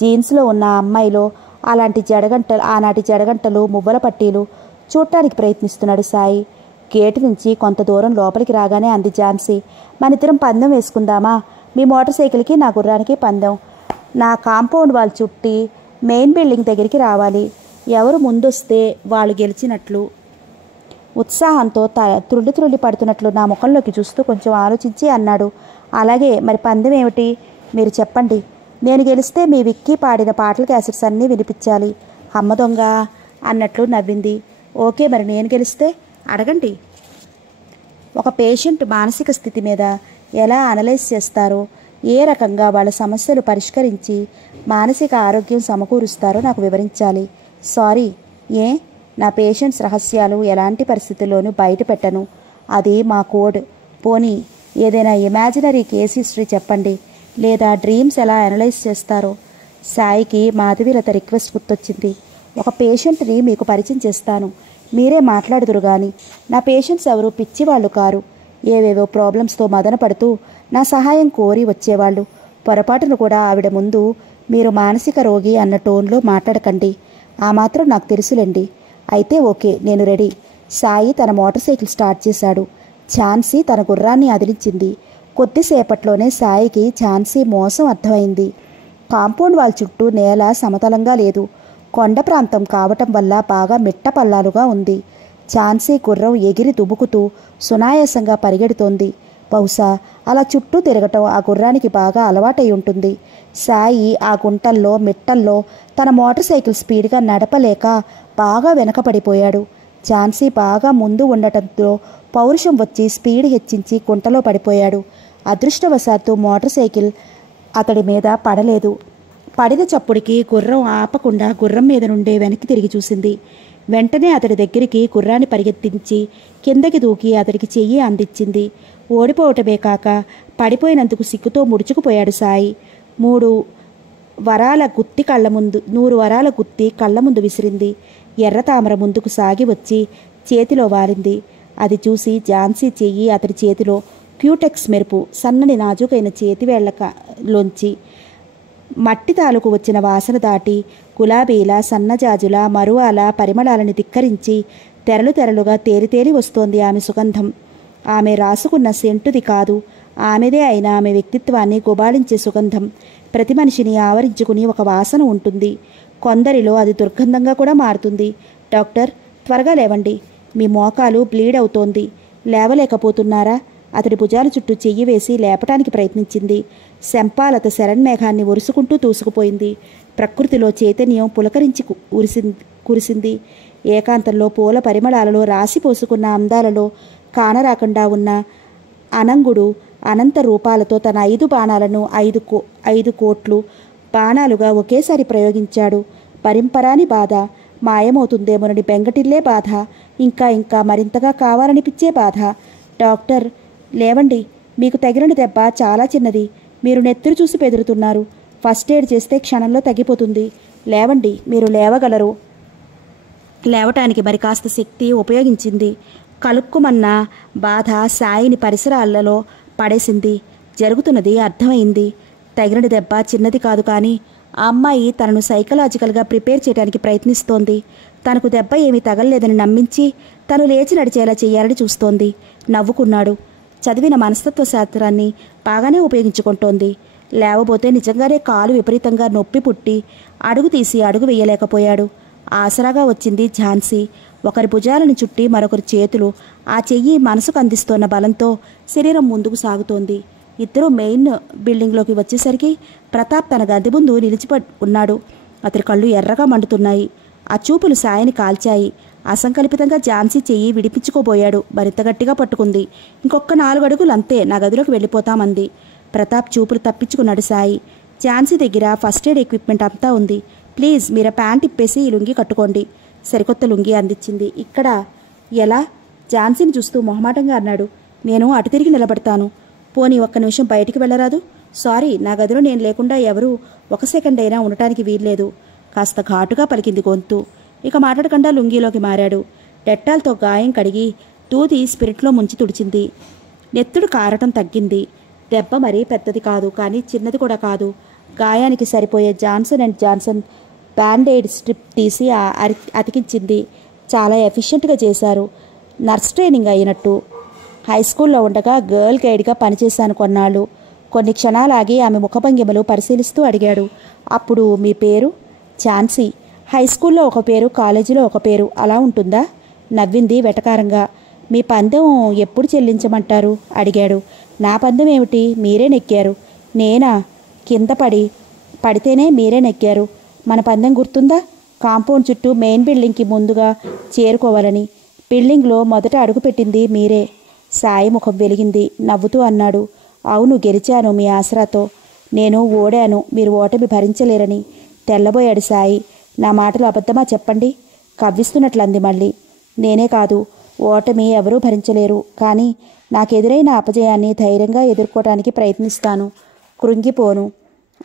జీన్స్లో ఉన్న ఆ అమ్మాయిలో ఆనాటి జడగంటలు, మువ్వల పట్టీలు చూడటానికి ప్రయత్నిస్తున్నాడు సాయి. గేటు నుంచి కొంత దూరం లోపలికి రాగానే అంది ఝాన్సీ, మనిద్దరం పందెం వేసుకుందామా? మీ మోటార్ సైకిల్కి నా గుర్రానికి పందెం. నా కాంపౌండ్ వాల్ చుట్టి మెయిన్ బిల్డింగ్ దగ్గరికి రావాలి. ఎవరు ముందొస్తే వాళ్ళు గెలిచినట్లు. ఉత్సాహంతో త్రుళ్ళి పడుతున్నట్లు నా ముఖంలోకి చూస్తూ కొంచెం ఆలోచించి అన్నాడు. అలాగే, మరి పందెం ఏమిటి? మీరు చెప్పండి. నేను గెలిస్తే మీ విక్కీ పాడిన పాటల క్యాసెట్స్ అన్నీ వినిపించాలి. అమ్మ దొంగ అన్నట్లు నవ్వింది. ఓకే, మరి నేను గెలిస్తే? అడగండి. ఒక పేషెంట్ మానసిక స్థితి మీద ఎలా అనలైజ్ చేస్తారో, ఏ రకంగా వాళ్ళ సమస్యలు పరిష్కరించి మానసిక ఆరోగ్యం సమకూరుస్తారో నాకు వివరించాలి. సారీ, నా పేషెంట్స్ రహస్యాలు ఎలాంటి పరిస్థితుల్లోనూ బయట పెట్టను. అది మా కోడ్. పోనీ ఏదైనా ఇమాజినరీ కేస్ హిస్టరీ చెప్పండి, లేదా డ్రీమ్స్ ఎలా అనలైజ్ చేస్తారో. సాయికి మాధవీలత రిక్వెస్ట్ గుర్తొచ్చింది. ఒక పేషెంట్ని మీకు పరిచయం చేస్తాను, మీరే మాట్లాడుదురు గాని. నా పేషెంట్స్ ఎవరు పిచ్చివాళ్ళు కారు. ఏవేవో ప్రాబ్లమ్స్తో మదన పడుతూ నా సహాయం కోరి వచ్చేవాళ్ళు. పొరపాటును కూడా ఆవిడ ముందు మీరు మానసిక రోగి అన్న టోన్లో మాట్లాడకండి. ఆ మాత్రం నాకు తెలుసులేండి. అయితే ఓకే, నేను రెడీ. సాయి తన మోటార్ సైకిల్ స్టార్ట్ చేశాడు. ఝాన్సీ తన గుర్రాన్ని అదిలించింది. కొద్దిసేపట్లోనే సాయికి ఝాన్సీ మోసం అర్థమైంది. కాంపౌండ్ వాల్ చుట్టూ నేల సమతలంగా లేదు. కొండ ప్రాంతం కావటం వల్ల బాగా మిట్ట పల్లాలుగా ఉంది. ఝాన్సీ గుర్రం ఎగిరి దుముకుతూ సునాయాసంగా పరిగెడుతోంది. బహుశా అలా చుట్టూ తిరగటం ఆ గుర్రానికి బాగా అలవాటై ఉంటుంది. సాయి ఆ గుంటల్లో, మిట్టల్లో తన మోటార్ సైకిల్ స్పీడ్గా నడపలేక బాగా వెనకపడిపోయాడు. ఝాన్సీ బాగా ముందు ఉండటంతో పౌరుషం వచ్చి స్పీడ్ హెచ్చించి గుంటలో పడిపోయాడు. అదృష్టవశాత్తు మోటార్ సైకిల్ అతడి మీద పడలేదు. పడిన చప్పుడికి గుర్రం ఆపకుండా గుర్రం మీద నుండే వెనక్కి తిరిగి చూసింది. వెంటనే అతడి దగ్గరికి గుర్రాన్ని పరిగెత్తించి కిందకి దూకి అతడికి చెయ్యి అందించింది. ఓడిపోవటమే కాక పడిపోయినందుకు సిగ్గుతో ముడుచుకుపోయాడు సాయి. 100 వరాల గుత్తి కళ్ళ ముందు విసిరింది. ఎర్ర తామర ముందుకు సాగి వచ్చి చేతిలో వారింది. అది చూసి ఝాన్సీ చెయ్యి అతడి చేతిలో క్యూటెక్స్ మెరుపు సన్నని నాజుకైన చేతివేళ్లలోంచి మట్టి తాలూకు వచ్చిన వాసన దాటి గులాబీల, సన్నజాజుల, మరువాల పరిమళాలని ధిక్కరించి తెరలుగా తేలితేలి వస్తోంది ఆమె సుగంధం. ఆమె రాసుకున్న సెంటుది కాదు, ఆమెదే అయిన ఆమె వ్యక్తిత్వాన్ని గుబాళించే సుగంధం. ప్రతి మనిషిని ఆవరించుకుని ఒక వాసన ఉంటుంది. కొందరిలో అది దుర్గంధంగా కూడా మారుతుంది. డాక్టర్, త్వరగా లేవండి, మీ మోకాలు బ్లీడ్ అవుతోంది. లేవలేకపోతున్నారా? అతడి భుజాల చుట్టూ చెయ్యి వేసి లేపటానికి ప్రయత్నించింది. శంపాలత శరణ్మేఘాన్ని ఒరుసుకుంటూ దూసుకుపోయింది. ప్రకృతిలో చైతన్యం పులకరించి కురిసింది. ఏకాంతంలో పూల పరిమళాలలో రాసిపోసుకున్న అందాలలో కానరాకుండా ఉన్న అనంగుడు అనంత రూపాలతో తన 5 బాణాలను 5 కోట్లు బాణాలుగా ఒకేసారి ప్రయోగించాడు. పరింపరాని బాధ, మాయమవుతుందేమోనని బెంగటిల్లే బాధ, ఇంకా మరింతగా కావాలనిపించే బాధ. డాక్టర్, లేవండి, మీకు తగిలిన దెబ్బ చాలా చిన్నది. మీరు నెత్తురు చూసి బెదురుతున్నారు. ఫస్ట్ ఎయిడ్ చేస్తే క్షణంలో తగ్గిపోతుంది. లేవండి, మీరు లేవగలరు. లేవటానికి మరి కాస్త శక్తి ఉపయోగించింది. కలుక్కుమన్న బాధ సాయిని పరిసరాలలో పడేసింది. జరుగుతున్నది అర్థమైంది. తగిలిన దెబ్బ చిన్నది కాదు, కానీ ఆ అమ్మాయి తనను సైకలాజికల్గా ప్రిపేర్ చేయడానికి ప్రయత్నిస్తోంది. తనకు దెబ్బ ఏమీ తగలలేదని నమ్మించి తను లేచి నడిచేలా చేయాలని చూస్తోంది. నవ్వుకున్నాడు. చదివిన మనస్తత్వ శాస్త్రాన్ని బాగానే ఉపయోగించుకుంటోంది. లేవబోతే నిజంగానే కాలు విపరీతంగా నొప్పి పుట్టి అడుగు తీసి అడుగు వేయలేకపోయాడు. ఆసరాగా వచ్చింది ఝాన్సీ. ఒకరి భుజాలను చుట్టి మరొకరి చేతులు, ఆ చెయ్యి మనసుకు అందిస్తోన్న బలంతో శరీరం ముందుకు సాగుతోంది. ఇద్దరూ మెయిన్ బిల్డింగ్లోకి వచ్చేసరికి ప్రతాప్ తన గది ముందు నిలిచిపడి ఉన్నాడు. అతని కళ్ళు ఎర్రగా మండుతున్నాయి. ఆ చూపులు సాయిని కాల్చాయి. అసంకల్పితంగా ఝాన్సీ చెయ్యి విడిపించుకోబోయాడు. మరింత గట్టిగా పట్టుకుంది. ఇంకొక 4 అడుగులు అంతే, నా గదిలోకి వెళ్ళిపోతామంది. ప్రతాప్ చూపులు తప్పించుకున్నాడు సాయి. ఝాన్సీ దగ్గర ఫస్ట్ ఎయిడ్ ఎక్విప్మెంట్ అంతా ఉంది. ప్లీజ్, మీరు ప్యాంట్ ఇప్పేసి ఈ లుంగి కట్టుకోండి. సరికొత్త లుంగీ అందించింది. ఇక్కడ ఎలా? ఝాన్సీని చూస్తూ మొహమాటంగా అన్నాడు. నేను అటు తిరిగి నిలబడతాను. పోనీ ఒక్క నిమిషం బయటికి వెళ్ళరాదు? సారీ, నా గదిలో నేను లేకుండా ఎవరూ ఒక సెకండ్ అయినా ఉండటానికి వీల్లేదు. కాస్త ఘాటుగా పలికింది గొంతు. ఇక మాట్లాడకుండా లుంగీలోకి మారాడు. డెట్టాల్తో గాయం కడిగి దూది స్పిరిట్లో ముంచి తుడిచింది. నెత్తుడు కారటం తగ్గింది. దెబ్బ మరీ పెద్దది కాదు, కానీ చిన్నది కూడా కాదు. గాయానికి సరిపోయే Johnson and Johnson Band-Aid strip తీసి అతికించింది. చాలా ఎఫిషియెంట్గా చేశారు. నర్స్ ట్రైనింగ్ అయినట్టు. హై స్కూల్లో ఉండగా గర్ల్ గైడ్గా పనిచేశాను కొన్నాళ్ళు. కొన్ని క్షణాలాగి ఆమె ముఖభంగిమలు పరిశీలిస్తూ అడిగాడు. అప్పుడు మీ పేరు? ఝాన్సీ. హై స్కూల్లో ఒక పేరు, కాలేజీలో ఒక పేరు, అలా ఉంటుందా? నవ్వింది వెటకారంగా. మీ పందెం ఎప్పుడు చెల్లించమంటారు? అడిగాడు. నా పందెం ఏమిటి? మీరే నెక్కారు. నేనా? కింద పడితేనే మీరే నెక్కారు. మన పందెం గుర్తుందా? కాంపౌండ్ చుట్టూ మెయిన్ బిల్డింగ్కి ముందుగా చేరుకోవాలని. బిల్డింగ్లో మొదట అడుగుపెట్టింది మీరే. సాయి ముఖం వెలిగింది. నవ్వుతూ అన్నాడు. అవును, గెలిచాను మీ ఆసరాతో. నేను ఓడాను, మీరు ఓటమి భరించలేరని. తెల్లబోయాడు సాయి. నా మాటలు అబద్ధమా చెప్పండి? కవ్విస్తున్నట్లంది మళ్ళీ. నేనే కాదు, ఓటమి ఎవరూ భరించలేరు. కానీ నాకెదురైన అపజయాన్ని ధైర్యంగా ఎదుర్కోవటానికి ప్రయత్నిస్తాను. కృంగిపోను.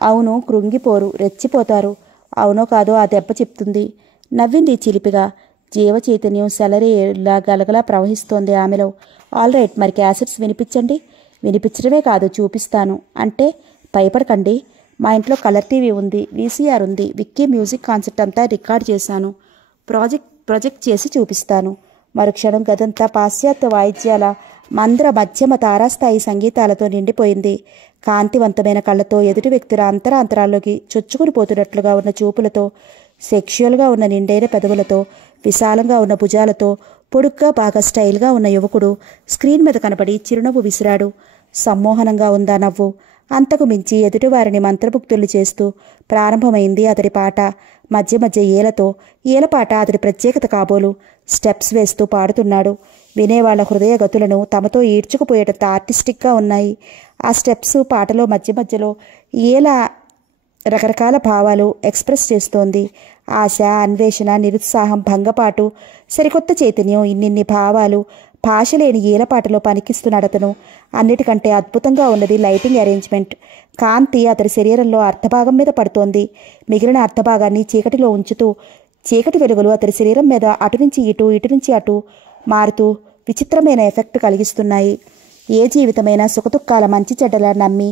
అవును, కృంగిపోరు, రెచ్చిపోతారు. అవునో కాదో ఆ దెబ్బ చెప్తుంది. నవ్వింది చిలిపిగా. జీవ చైతన్యం సెలరేలా గలగలా ప్రవహిస్తోంది ఆమెలో. ఆల్ రైట్, మరి క్యాసెట్స్ వినిపించండి. వినిపించడమే కాదు, చూపిస్తాను. అంటే భయపడకండి. మా ఇంట్లో కలర్ టీవీ ఉంది, వీసీఆర్ ఉంది. విక్కీ మ్యూజిక్ కాన్సర్ట్ అంతా రికార్డ్ చేశాను. ప్రొజెక్ట్ చేసి చూపిస్తాను. మరుక్షణం గదంతా పాశ్చాత్య వాయిద్యాల మంద్ర మధ్యమ తారాస్థాయి సంగీతాలతో నిండిపోయింది. కాంతివంతమైన కళ్ళతో, ఎదుటి వ్యక్తుల అంతరాంతరాల్లోకి చొచ్చుకుని పోతున్నట్లుగా ఉన్న చూపులతో, సెక్షువల్గా ఉన్న నిండైన పెదవులతో, విశాలంగా ఉన్న భుజాలతో, పొడుగ్గా బాగా స్టైల్గా ఉన్న యువకుడు స్క్రీన్ మీద కనబడి చిరునవ్వు విసిరాడు. సమ్మోహనంగా ఉందా నవ్వు. అంతకు మించి ఎదుటివారిని మంత్రముగ్ధులు చేస్తూ ప్రారంభమైంది అతడి పాట. మధ్య మధ్య ఏలపాట అతడి ప్రత్యేకత కాబోలు. స్టెప్స్ వేస్తూ పాడుతున్నాడు. వినేవాళ్ల హృదయ గతులను తమతో ఈడ్చుకుపోయేటంత ఆర్టిస్టిక్గా ఉన్నాయి. ఆ స్టెప్స్ పాటలో మధ్య మధ్యలో రకరకాల భావాలు ఎక్స్ప్రెస్ చేస్తోంది. ఆశ, అన్వేషణ, నిరుత్సాహం, భంగపాటు, సరికొత్త చైతన్యం, ఇన్నిన్ని భావాలు భాష లేని ఈలపాటలో పనికిస్తున్నాడతను. అన్నిటికంటే అద్భుతంగా ఉన్నది లైటింగ్ అరేంజ్మెంట్. కాంతి అతడి శరీరంలో అర్ధభాగం మీద పడుతోంది. మిగిలిన అర్ధభాగాన్ని చీకటిలో ఉంచుతూ చీకటి వెలుగులు అతడి శరీరం మీద అటు నుంచి ఇటు, ఇటు నుంచి అటు మారుతూ విచిత్రమైన ఎఫెక్ట్ కలిగిస్తున్నాయి. ఏ జీవితమైనా సుఖదుఖాల మంచి చెడ్డలా నమ్మి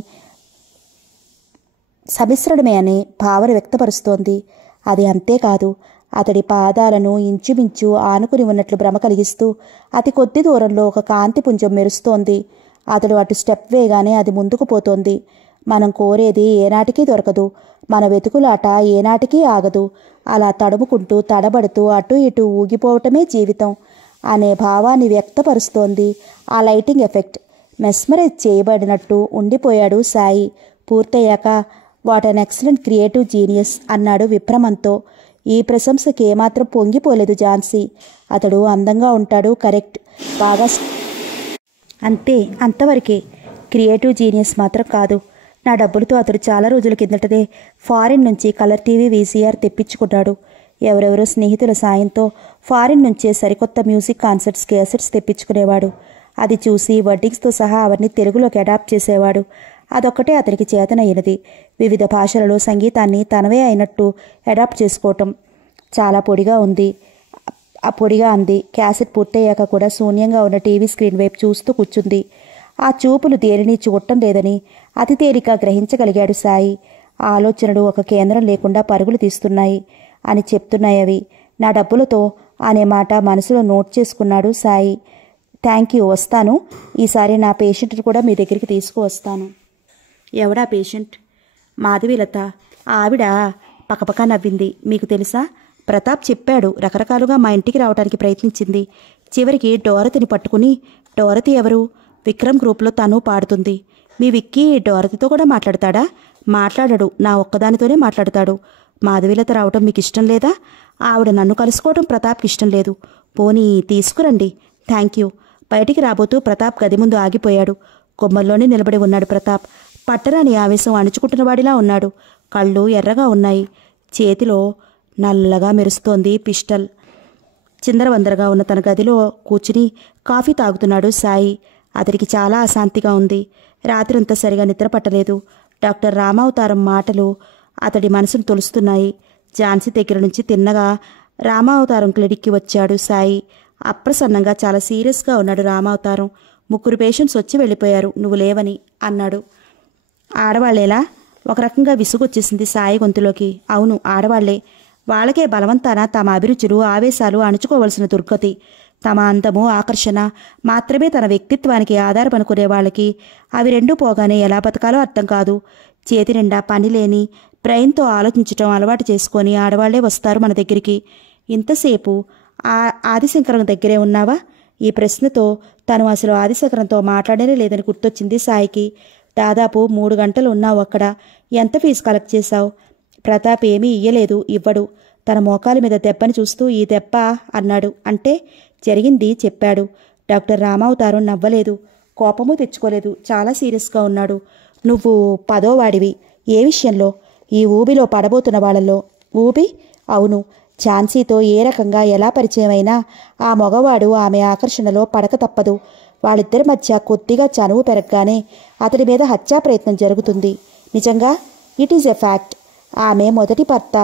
సమిశ్రణమే అనే భావన వ్యక్తపరుస్తోంది. అది అంతేకాదు, అతడి పాదాలను ఇంచుమించు ఆనుకుని ఉన్నట్లు భ్రమ కలిగిస్తూ అతి కొద్ది దూరంలో ఒక కాంతి పుంజం మెరుస్తోంది. అతడు అటు స్టెప్ వేగానే అది ముందుకు పోతోంది. మనం కోరేది ఏనాటికి దొరకదు. మన వెతుకులాట ఏనాటికి ఆగదు. అలా తడుముకుంటూ తడబడుతూ అటు ఇటు ఊగిపోవటమే జీవితం అనే భావాన్ని వ్యక్తపరుస్తోంది ఆ లైటింగ్ ఎఫెక్ట్. మెస్మరైజ్ చేయబడినట్టు ఉండిపోయాడు సాయి. పూర్తయ్యాక what an excellent creative genius అన్నాడు విభ్రమంతో. ఈ ప్రశంసకి ఏమాత్రం పొంగిపోలేదు ఝాన్సీ. అతడు అందంగా ఉంటాడు, కరెక్ట్, బాగా, అంతే, అంతవరకే. క్రియేటివ్ జీనియస్ మాత్రం కాదు. నా డబ్బులతో అతడు చాలా రోజుల కిందటనే ఫారిన్ నుంచి కలర్ టీవీ, వీసీఆర్ తెప్పించుకున్నాడు. ఎవరెవరో స్నేహితుల సాయంతో ఫారిన్ నుంచే సరికొత్త మ్యూజిక్ కాన్సర్ట్స్ క్యాసెట్స్ తెప్పించుకునేవాడు. అది చూసి వర్డింగ్స్తో సహా అవన్నీ తెలుగులోకి అడాప్ట్ చేసేవాడు. అదొక్కటే అతనికి చేతనైనది. వివిధ భాషలలో సంగీతాన్ని తనవే అయినట్టు అడాప్ట్ చేసుకోవటం. చాలా పొడిగా అంది. క్యాసెట్ పూర్తయ్యాక కూడా శూన్యంగా ఉన్న టీవీ స్క్రీన్ వైపు చూస్తూ కూర్చుంది. ఆ చూపులు దేనిని చూడటం లేదని అతి తేలిక గ్రహించగలిగాడు సాయి. ఆలోచనలు ఒక కేంద్రం లేకుండా పరుగులు తీస్తున్నాయి అని చెప్తున్నాయి అవి. నా డబ్బులతో అనే మాట మనసులో నోట్ చేసుకున్నాడు సాయి. థ్యాంక్ యూ, వస్తాను. ఈసారి నా పేషెంట్ని కూడా మీ దగ్గరికి తీసుకువస్తాను. ఎవడా పేషెంట్? మాధవీలత. ఆవిడ పకపక నవ్వింది. మీకు తెలుసా? ప్రతాప్ చెప్పాడు. రకరకాలుగా మా ఇంటికి రావడానికి ప్రయత్నించింది. చివరికి డోరతిని పట్టుకుని, డోరతి ఎవరు? విక్రమ్ గ్రూప్లో తను పాడుతుంది. మీ విక్కీ డోరతితో కూడా మాట్లాడతాడా? మాట్లాడడు, నా ఒక్కదానితోనే మాట్లాడతాడు. మాధవీలత రావటం మీకు ఇష్టం లేదా? ఆవిడ నన్ను కలుసుకోవటం ప్రతాప్కి ఇష్టం లేదు. పోనీ తీసుకురండి. Thank you. బయటికి రాబోతూ ప్రతాప్ గది ముందు ఆగిపోయాడు. కొమ్మల్లోనే నిలబడి ఉన్నాడు ప్రతాప్. పట్టరాని ఆవేశం అణుచుకుంటున్నవాడిలా ఉన్నాడు. కళ్ళు ఎర్రగా ఉన్నాయి. చేతిలో నల్లగా మెరుస్తోంది పిస్టల్. చిందరవందరగా ఉన్న తన గదిలో కూర్చుని కాఫీ తాగుతున్నాడు సాయి. అతడికి చాలా అశాంతిగా ఉంది. రాత్రంతా సరిగా నిద్ర పట్టలేదు. డాక్టర్ రామావతారం మాటలు అతడి మనసును తొలుస్తున్నాయి. ఝాన్సీ దగ్గర నుంచి తిన్నగా రామావతారం క్లినిక్కి వచ్చాడు సాయి. అప్రసన్నంగా చాలా సీరియస్గా ఉన్నాడు రామావతారం. 3 పేషెంట్స్ వచ్చి వెళ్ళిపోయారు, నువ్వు లేవని అన్నాడు. ఆడవాళ్లేలా? ఒక రకంగా విసుగొచ్చేసింది సాయి గొంతులోకి. అవును, ఆడవాళ్లే. వాళ్ళకే బలవంతాన తమ అభిరుచులు, ఆవేశాలు అణుచుకోవలసిన దుర్గతి. తమ అందము, ఆకర్షణ మాత్రమే తన వ్యక్తిత్వానికి ఆధారపనుకునే వాళ్ళకి అవి రెండూ పోగానే ఎలా బతకాలో అర్థం కాదు. చేతి నిండా పని లేని బ్రెయిన్తో ఆలోచించటం అలవాటు చేసుకొని ఆడవాళ్లే వస్తారు మన దగ్గరికి. ఇంతసేపు ఆదిశంకరం దగ్గరే ఉన్నావా? ఈ ప్రశ్నతో తను అసలు ఆదిశంకరంతో మాట్లాడనే లేదని గుర్తొచ్చింది సాయికి. దాదాపు 3 గంటలు ఉన్నావు అక్కడ. ఎంత ఫీజు కలెక్ట్ చేశావు? ప్రతాప్ ఏమీ ఇయ్యలేదు, ఇవ్వడు. తన మోకాలి మీద దెబ్బని చూస్తూ ఈ దెబ్బ అన్నాడు. అంటే జరిగింది చెప్పాడు. డాక్టర్ రామావతారం నవ్వలేదు, కోపము తెచ్చుకోలేదు. చాలా సీరియస్గా ఉన్నాడు. నువ్వు 10వ వాడివి. ఏ విషయంలో? ఈ ఊబిలో పడబోతున్న వాళ్ళలో. ఊబి? అవును. ఝాన్సీతో ఏ రకంగా ఎలా పరిచయమైనా ఆ మగవాడు ఆమె ఆకర్షణలో పడక తప్పదు. వాళ్ళిద్దరి మధ్య కొద్దిగా చనువు పెరగగానే అతడి మీద హత్యా ప్రయత్నం జరుగుతుంది. నిజంగా? It is a fact. ఆమె మొదటి భర్త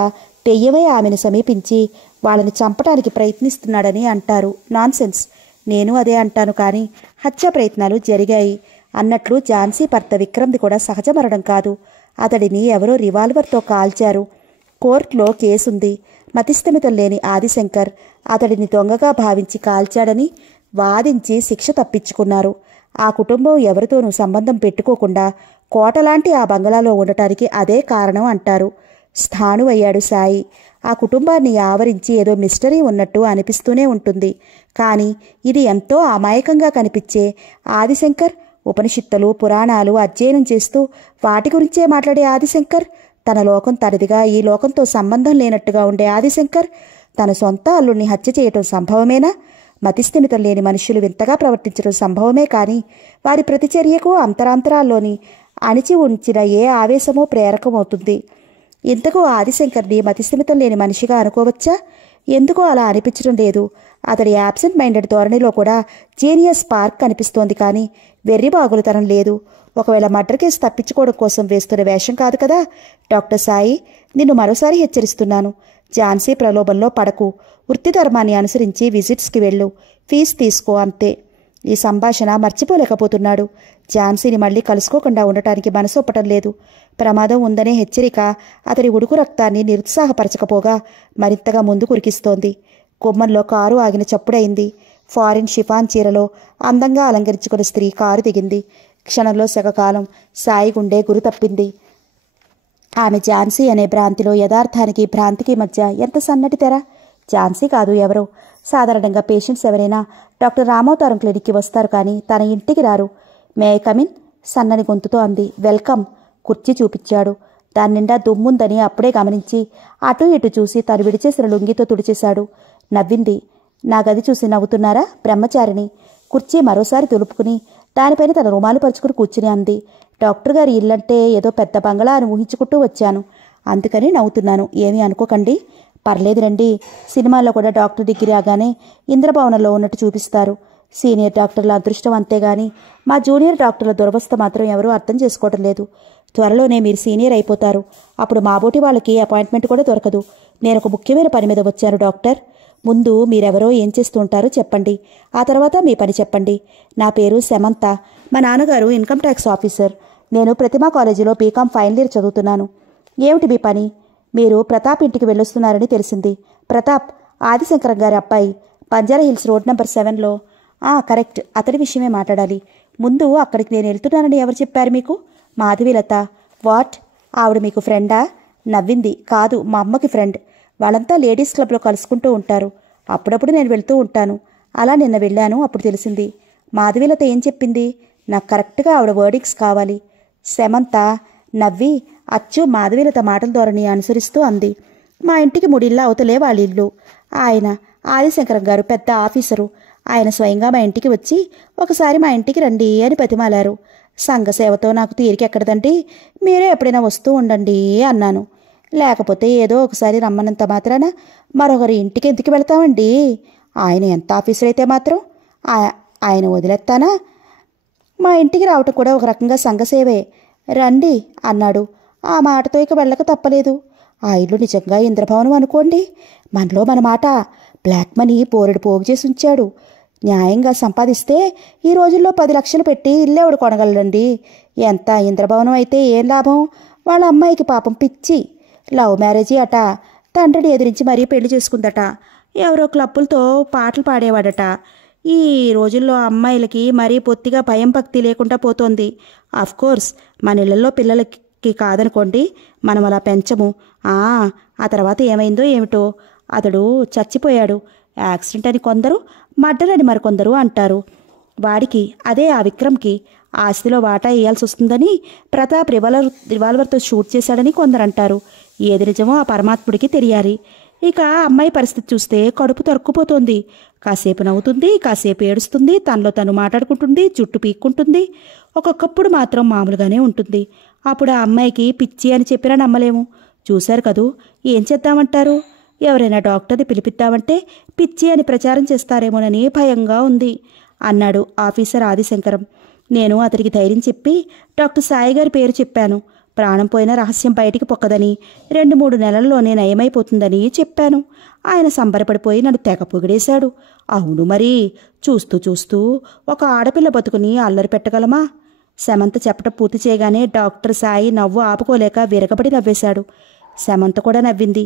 దెయ్యమై ఆమెను సమీపించి వాళ్ళని చంపడానికి ప్రయత్నిస్తున్నాడని అంటారు. నాన్సెన్స్. నేను అదే అంటాను, కానీ హత్యా ప్రయత్నాలు జరిగాయి అన్నట్లు ఝాన్సీ భర్త విక్రమ్ది కూడా సహజ మరణం కాదు. అతడిని ఎవరో రివాల్వర్తో కాల్చారు. కోర్టులో కేసుంది. మతిస్థిమితం లేని ఆదిశంకర్ అతడిని దొంగగా భావించి కాల్చాడని వాదించి శిక్ష తప్పించుకున్నారు. ఆ కుటుంబం ఎవరితోనూ సంబంధం పెట్టుకోకుండా కోటలాంటి ఆ బంగళాలో ఉండటానికి అదే కారణం అంటారు. స్థాణువయ్యాడు సాయి. ఆ కుటుంబాన్ని ఆవరించి ఏదో మిస్టరీ ఉన్నట్టు అనిపిస్తూనే ఉంటుంది. కానీ ఇది ఎంతో అమాయకంగా కనిపించే ఆదిశంకర్ ఉపనిషత్తులు, పురాణాలు అధ్యయనం చేస్తూ వాటి గురించే మాట్లాడే ఆదిశంకర్, తన లోకం తనదిగా ఈ లోకంతో సంబంధం లేనట్టుగా ఉండే ఆదిశంకర్ తన సొంత అల్లుడిని హత్య చేయటం సంభవమేనా? మతిస్థిమితం లేని మనుషులు వింతగా ప్రవర్తించడం సంభవమే, కానీ వారి ప్రతిచర్యకు అంతరాంతరాల్లోని అణిచి ఉంచిన ఏ ఆవేశమో ప్రేరకమవుతుంది. ఇంతకు ఆదిశంకర్ని మతిస్థిమితం లేని మనిషిగా అనుకోవచ్చా? ఎందుకో అలా అనిపించడం లేదు. అతడి యాబ్సెంట్ మైండెడ్ ధోరణిలో కూడా జీనియస్ స్పార్క్ కనిపిస్తోంది, కానీ వెర్రిబాగులుతనం లేదు. ఒకవేళ మర్డర్ కేసు తప్పించుకోవడం కోసం వేస్తున్న వేషం కాదు కదా? డాక్టర్ సాయి, నిన్ను మరోసారి హెచ్చరిస్తున్నాను. ఝాన్సీ ప్రలోభంలో పడకు. వృత్తి ధర్మాన్ని అనుసరించి విజిట్స్కి వెళ్ళు. ఫీజు తీసుకో, అంతే. ఈ సంభాషణ మర్చిపోలేకపోతున్నాడు. ఝాన్సీని మళ్లీ కలుసుకోకుండా ఉండటానికి మనసొప్పటం లేదు. ప్రమాదం ఉందనే హెచ్చరిక అతడి ఉడుకు రక్తాన్ని నిరుత్సాహపరచకపోగా మరింతగా ముందు కురికిస్తోంది. గుమ్మంలో కారు ఆగిన చప్పుడైంది. ఫారిన్ షిఫాన్ చీరలో అందంగా అలంకరించుకున్న స్త్రీ కారు దిగింది. క్షణంలో సగకాలం సాయి గుండె గురి తప్పింది. ఆమె ఝాన్సీ అనే భ్రాంతిలో యథార్థానికి భ్రాంతికి మధ్య ఎంత సన్నటి తెర! ఝాన్సీ కాదు, ఎవరో. సాధారణంగా పేషెంట్స్ ఎవరైనా డాక్టర్ రామావతారం క్లినిక్కి వస్తారు, కానీ తన ఇంటికి రారు. May I come in? సన్నని గొంతుతో అంది. వెల్కమ్. కుర్చీ చూపించాడు. దాని నిండా దుమ్ముందని అప్పుడే గమనించి అటు ఇటు చూసి తను విడిచేసిన లుంగితో తుడిచేశాడు. నవ్వింది. నా గది చూసి నవ్వుతున్నారా? బ్రహ్మచారిని. కుర్చీ మరోసారి తులుపుకుని దానిపైన తన రుమాలు పరుచుకుని కూర్చుని అంది. డాక్టర్ గారి ఇల్లంటే ఏదో పెద్ద బంగళా అని ఊహించుకుంటూ వచ్చాను, అందుకని నవ్వుతున్నాను. ఏమీ అనుకోకండి. పర్లేదు రండి. సినిమాల్లో కూడా డాక్టర్ డిగ్రీ రాగానే ఇంద్రభవనంలో ఉన్నట్టు చూపిస్తారు. సీనియర్ డాక్టర్ల అదృష్టం అంతేగాని మా జూనియర్ డాక్టర్ల దురవస్థ మాత్రం ఎవరూ అర్థం చేసుకోవడం లేదు. త్వరలోనే మీరు సీనియర్ అయిపోతారు. అప్పుడు మాబోటి వాళ్ళకి అపాయింట్మెంట్ కూడా దొరకదు. నేను ఒక ముఖ్యమైన పని మీద వచ్చాను డాక్టర్. ముందు మీరెవరో ఏం చేస్తూ ఉంటారో చెప్పండి, ఆ తర్వాత మీ పని చెప్పండి. నా పేరు సమంత. మా నాన్నగారు ఇన్కమ్ ట్యాక్స్ ఆఫీసర్. నేను ప్రతిమా కాలేజీలో బీకామ్ ఫైనల్ ఇయర్ చదువుతున్నాను. ఏమిటి మీ పని? మీరు ప్రతాప్ ఇంటికి వెళ్ళొస్తున్నారని తెలిసింది. ప్రతాప్ ఆదిశంకరం గారి అబ్బాయి. బంజారా హిల్స్ రోడ్ నెంబర్ 7లో. కరెక్ట్. అతడి విషయమే మాట్లాడాలి. ముందు అక్కడికి నేను వెళ్తున్నానని ఎవరు చెప్పారు మీకు? మాధవీలత. వాట్? ఆవిడ మీకు ఫ్రెండా? నవ్వింది. కాదు, మా అమ్మకి ఫ్రెండ్. వాళ్ళంతా లేడీస్ క్లబ్లో కలుసుకుంటూ ఉంటారు. అప్పుడప్పుడు నేను వెళ్తూ ఉంటాను. అలా నిన్న వెళ్ళాను, అప్పుడు తెలిసింది. మాధవీలత ఏం చెప్పింది? నాకు కరెక్ట్గా ఆవిడ వర్డింగ్స్ కావాలి. సమంత నవ్వి అచ్చు మాధవీలత మాటల ధోరణి అనుసరిస్తూ అంది. మా ఇంటికి ముడిల్లా అవతలే వాళ్ళ ఇల్లు. ఆయన ఆదిశంకరం గారు పెద్ద ఆఫీసరు. ఆయన స్వయంగా మా ఇంటికి వచ్చి ఒకసారి మా ఇంటికి రండి అని బతిమాలారు. సంఘసేవతో నాకు తీరికెక్కడదండి, మీరే ఎప్పుడైనా వస్తూ ఉండండి అన్నాను. లేకపోతే ఏదో ఒకసారి రమ్మన్నంత మాత్రాన మరొకరి ఇంటికి ఎందుకు వెళ్తామండి? ఆయన ఎంత ఆఫీసర్ అయితే మాత్రం ఆయన వదిలేస్తానా? మా ఇంటికి రావటం కూడా ఒక రకంగా సంఘసేవే. రండి అన్నాడు. ఆ మాటతో ఇక వెళ్ళక తప్పలేదు. ఆ ఇల్లు నిజంగా ఇంద్రభవనం అనుకోండి. మనలో మన మాట. బ్లాక్ మనీ పోరెడు పోగు చేసి ఉంచాడు. న్యాయంగా సంపాదిస్తే ఈ రోజుల్లో 10 లక్షలు పెట్టి ఇల్లేవుడు కొనగలడండి. ఎంత ఇంద్రభవనం అయితే ఏం లాభం? వాళ్ళ అమ్మాయికి పాపం పిచ్చి. లవ్ మ్యారేజీ అట. తండ్రిని ఎదిరించి మరీ పెళ్లి చేసుకుందట. ఎవరో క్లబ్బులతో పాటలు పాడేవాడట. ఈ రోజుల్లో అమ్మాయిలకి మరీ పొత్తిగా భయం భక్తి లేకుండా పోతోంది. కోర్స్ మన ఇళ్లలో పిల్లలకి కాదనుకోండి, మనం అలా పెంచము. ఆ తర్వాత ఏమైందో ఏమిటో. అతడు చచ్చిపోయాడు. యాక్సిడెంట్ అని కొందరు, మర్డర్ అని మరికొందరు అంటారు. వాడికి, అదే ఆ విక్రమ్కి ఆస్తిలో వాటా వేయాల్సి వస్తుందని ప్రతాప్ రివాల్వర్తో షూట్ చేశాడని కొందరు అంటారు. ఏది నిజమో ఆ పరమాత్ముడికి తెలియాలి. ఇక అమ్మాయి పరిస్థితి చూస్తే కడుపు తరుక్కుపోతోంది. కాసేపు నవ్వుతుంది, కాసేపు ఏడుస్తుంది, తనలో తను మాట్లాడుకుంటుంది, జుట్టు పీక్కుంటుంది. ఒక్కొక్కప్పుడు మాత్రం మామూలుగానే ఉంటుంది. అప్పుడు ఆ అమ్మాయికి పిచ్చి అని చెప్పినా నమ్మలేము. చూశారు కదూ, ఏం చేద్దామంటారు? ఎవరైనా డాక్టర్ని పిలిపిద్దామంటే పిచ్చి అని ప్రచారం చేస్తారేమోనని భయంగా ఉంది అన్నాడు ఆఫీసర్ ఆదిశంకరం. నేను అతనికి ధైర్యం చెప్పి డాక్టర్ సాయి గారి పేరు చెప్పాను. ప్రాణం పోయిన రహస్యం బయటికి పొక్కదని, 2-3 నెలల్లోనే నయమైపోతుందని చెప్పాను. ఆయన సంబరపడిపోయి నన్ను తెగ పొగిడేశాడు. అవును మరి, చూస్తూ చూస్తూ ఒక ఆడపిల్ల బతుకుని అల్లరి పెట్టగలమా? సమంత చెప్పటం పూర్తి చేయగానే డాక్టర్ సాయి నవ్వు ఆపుకోలేక విరగబడి నవ్వేశాడు. సమంత కూడా నవ్వింది.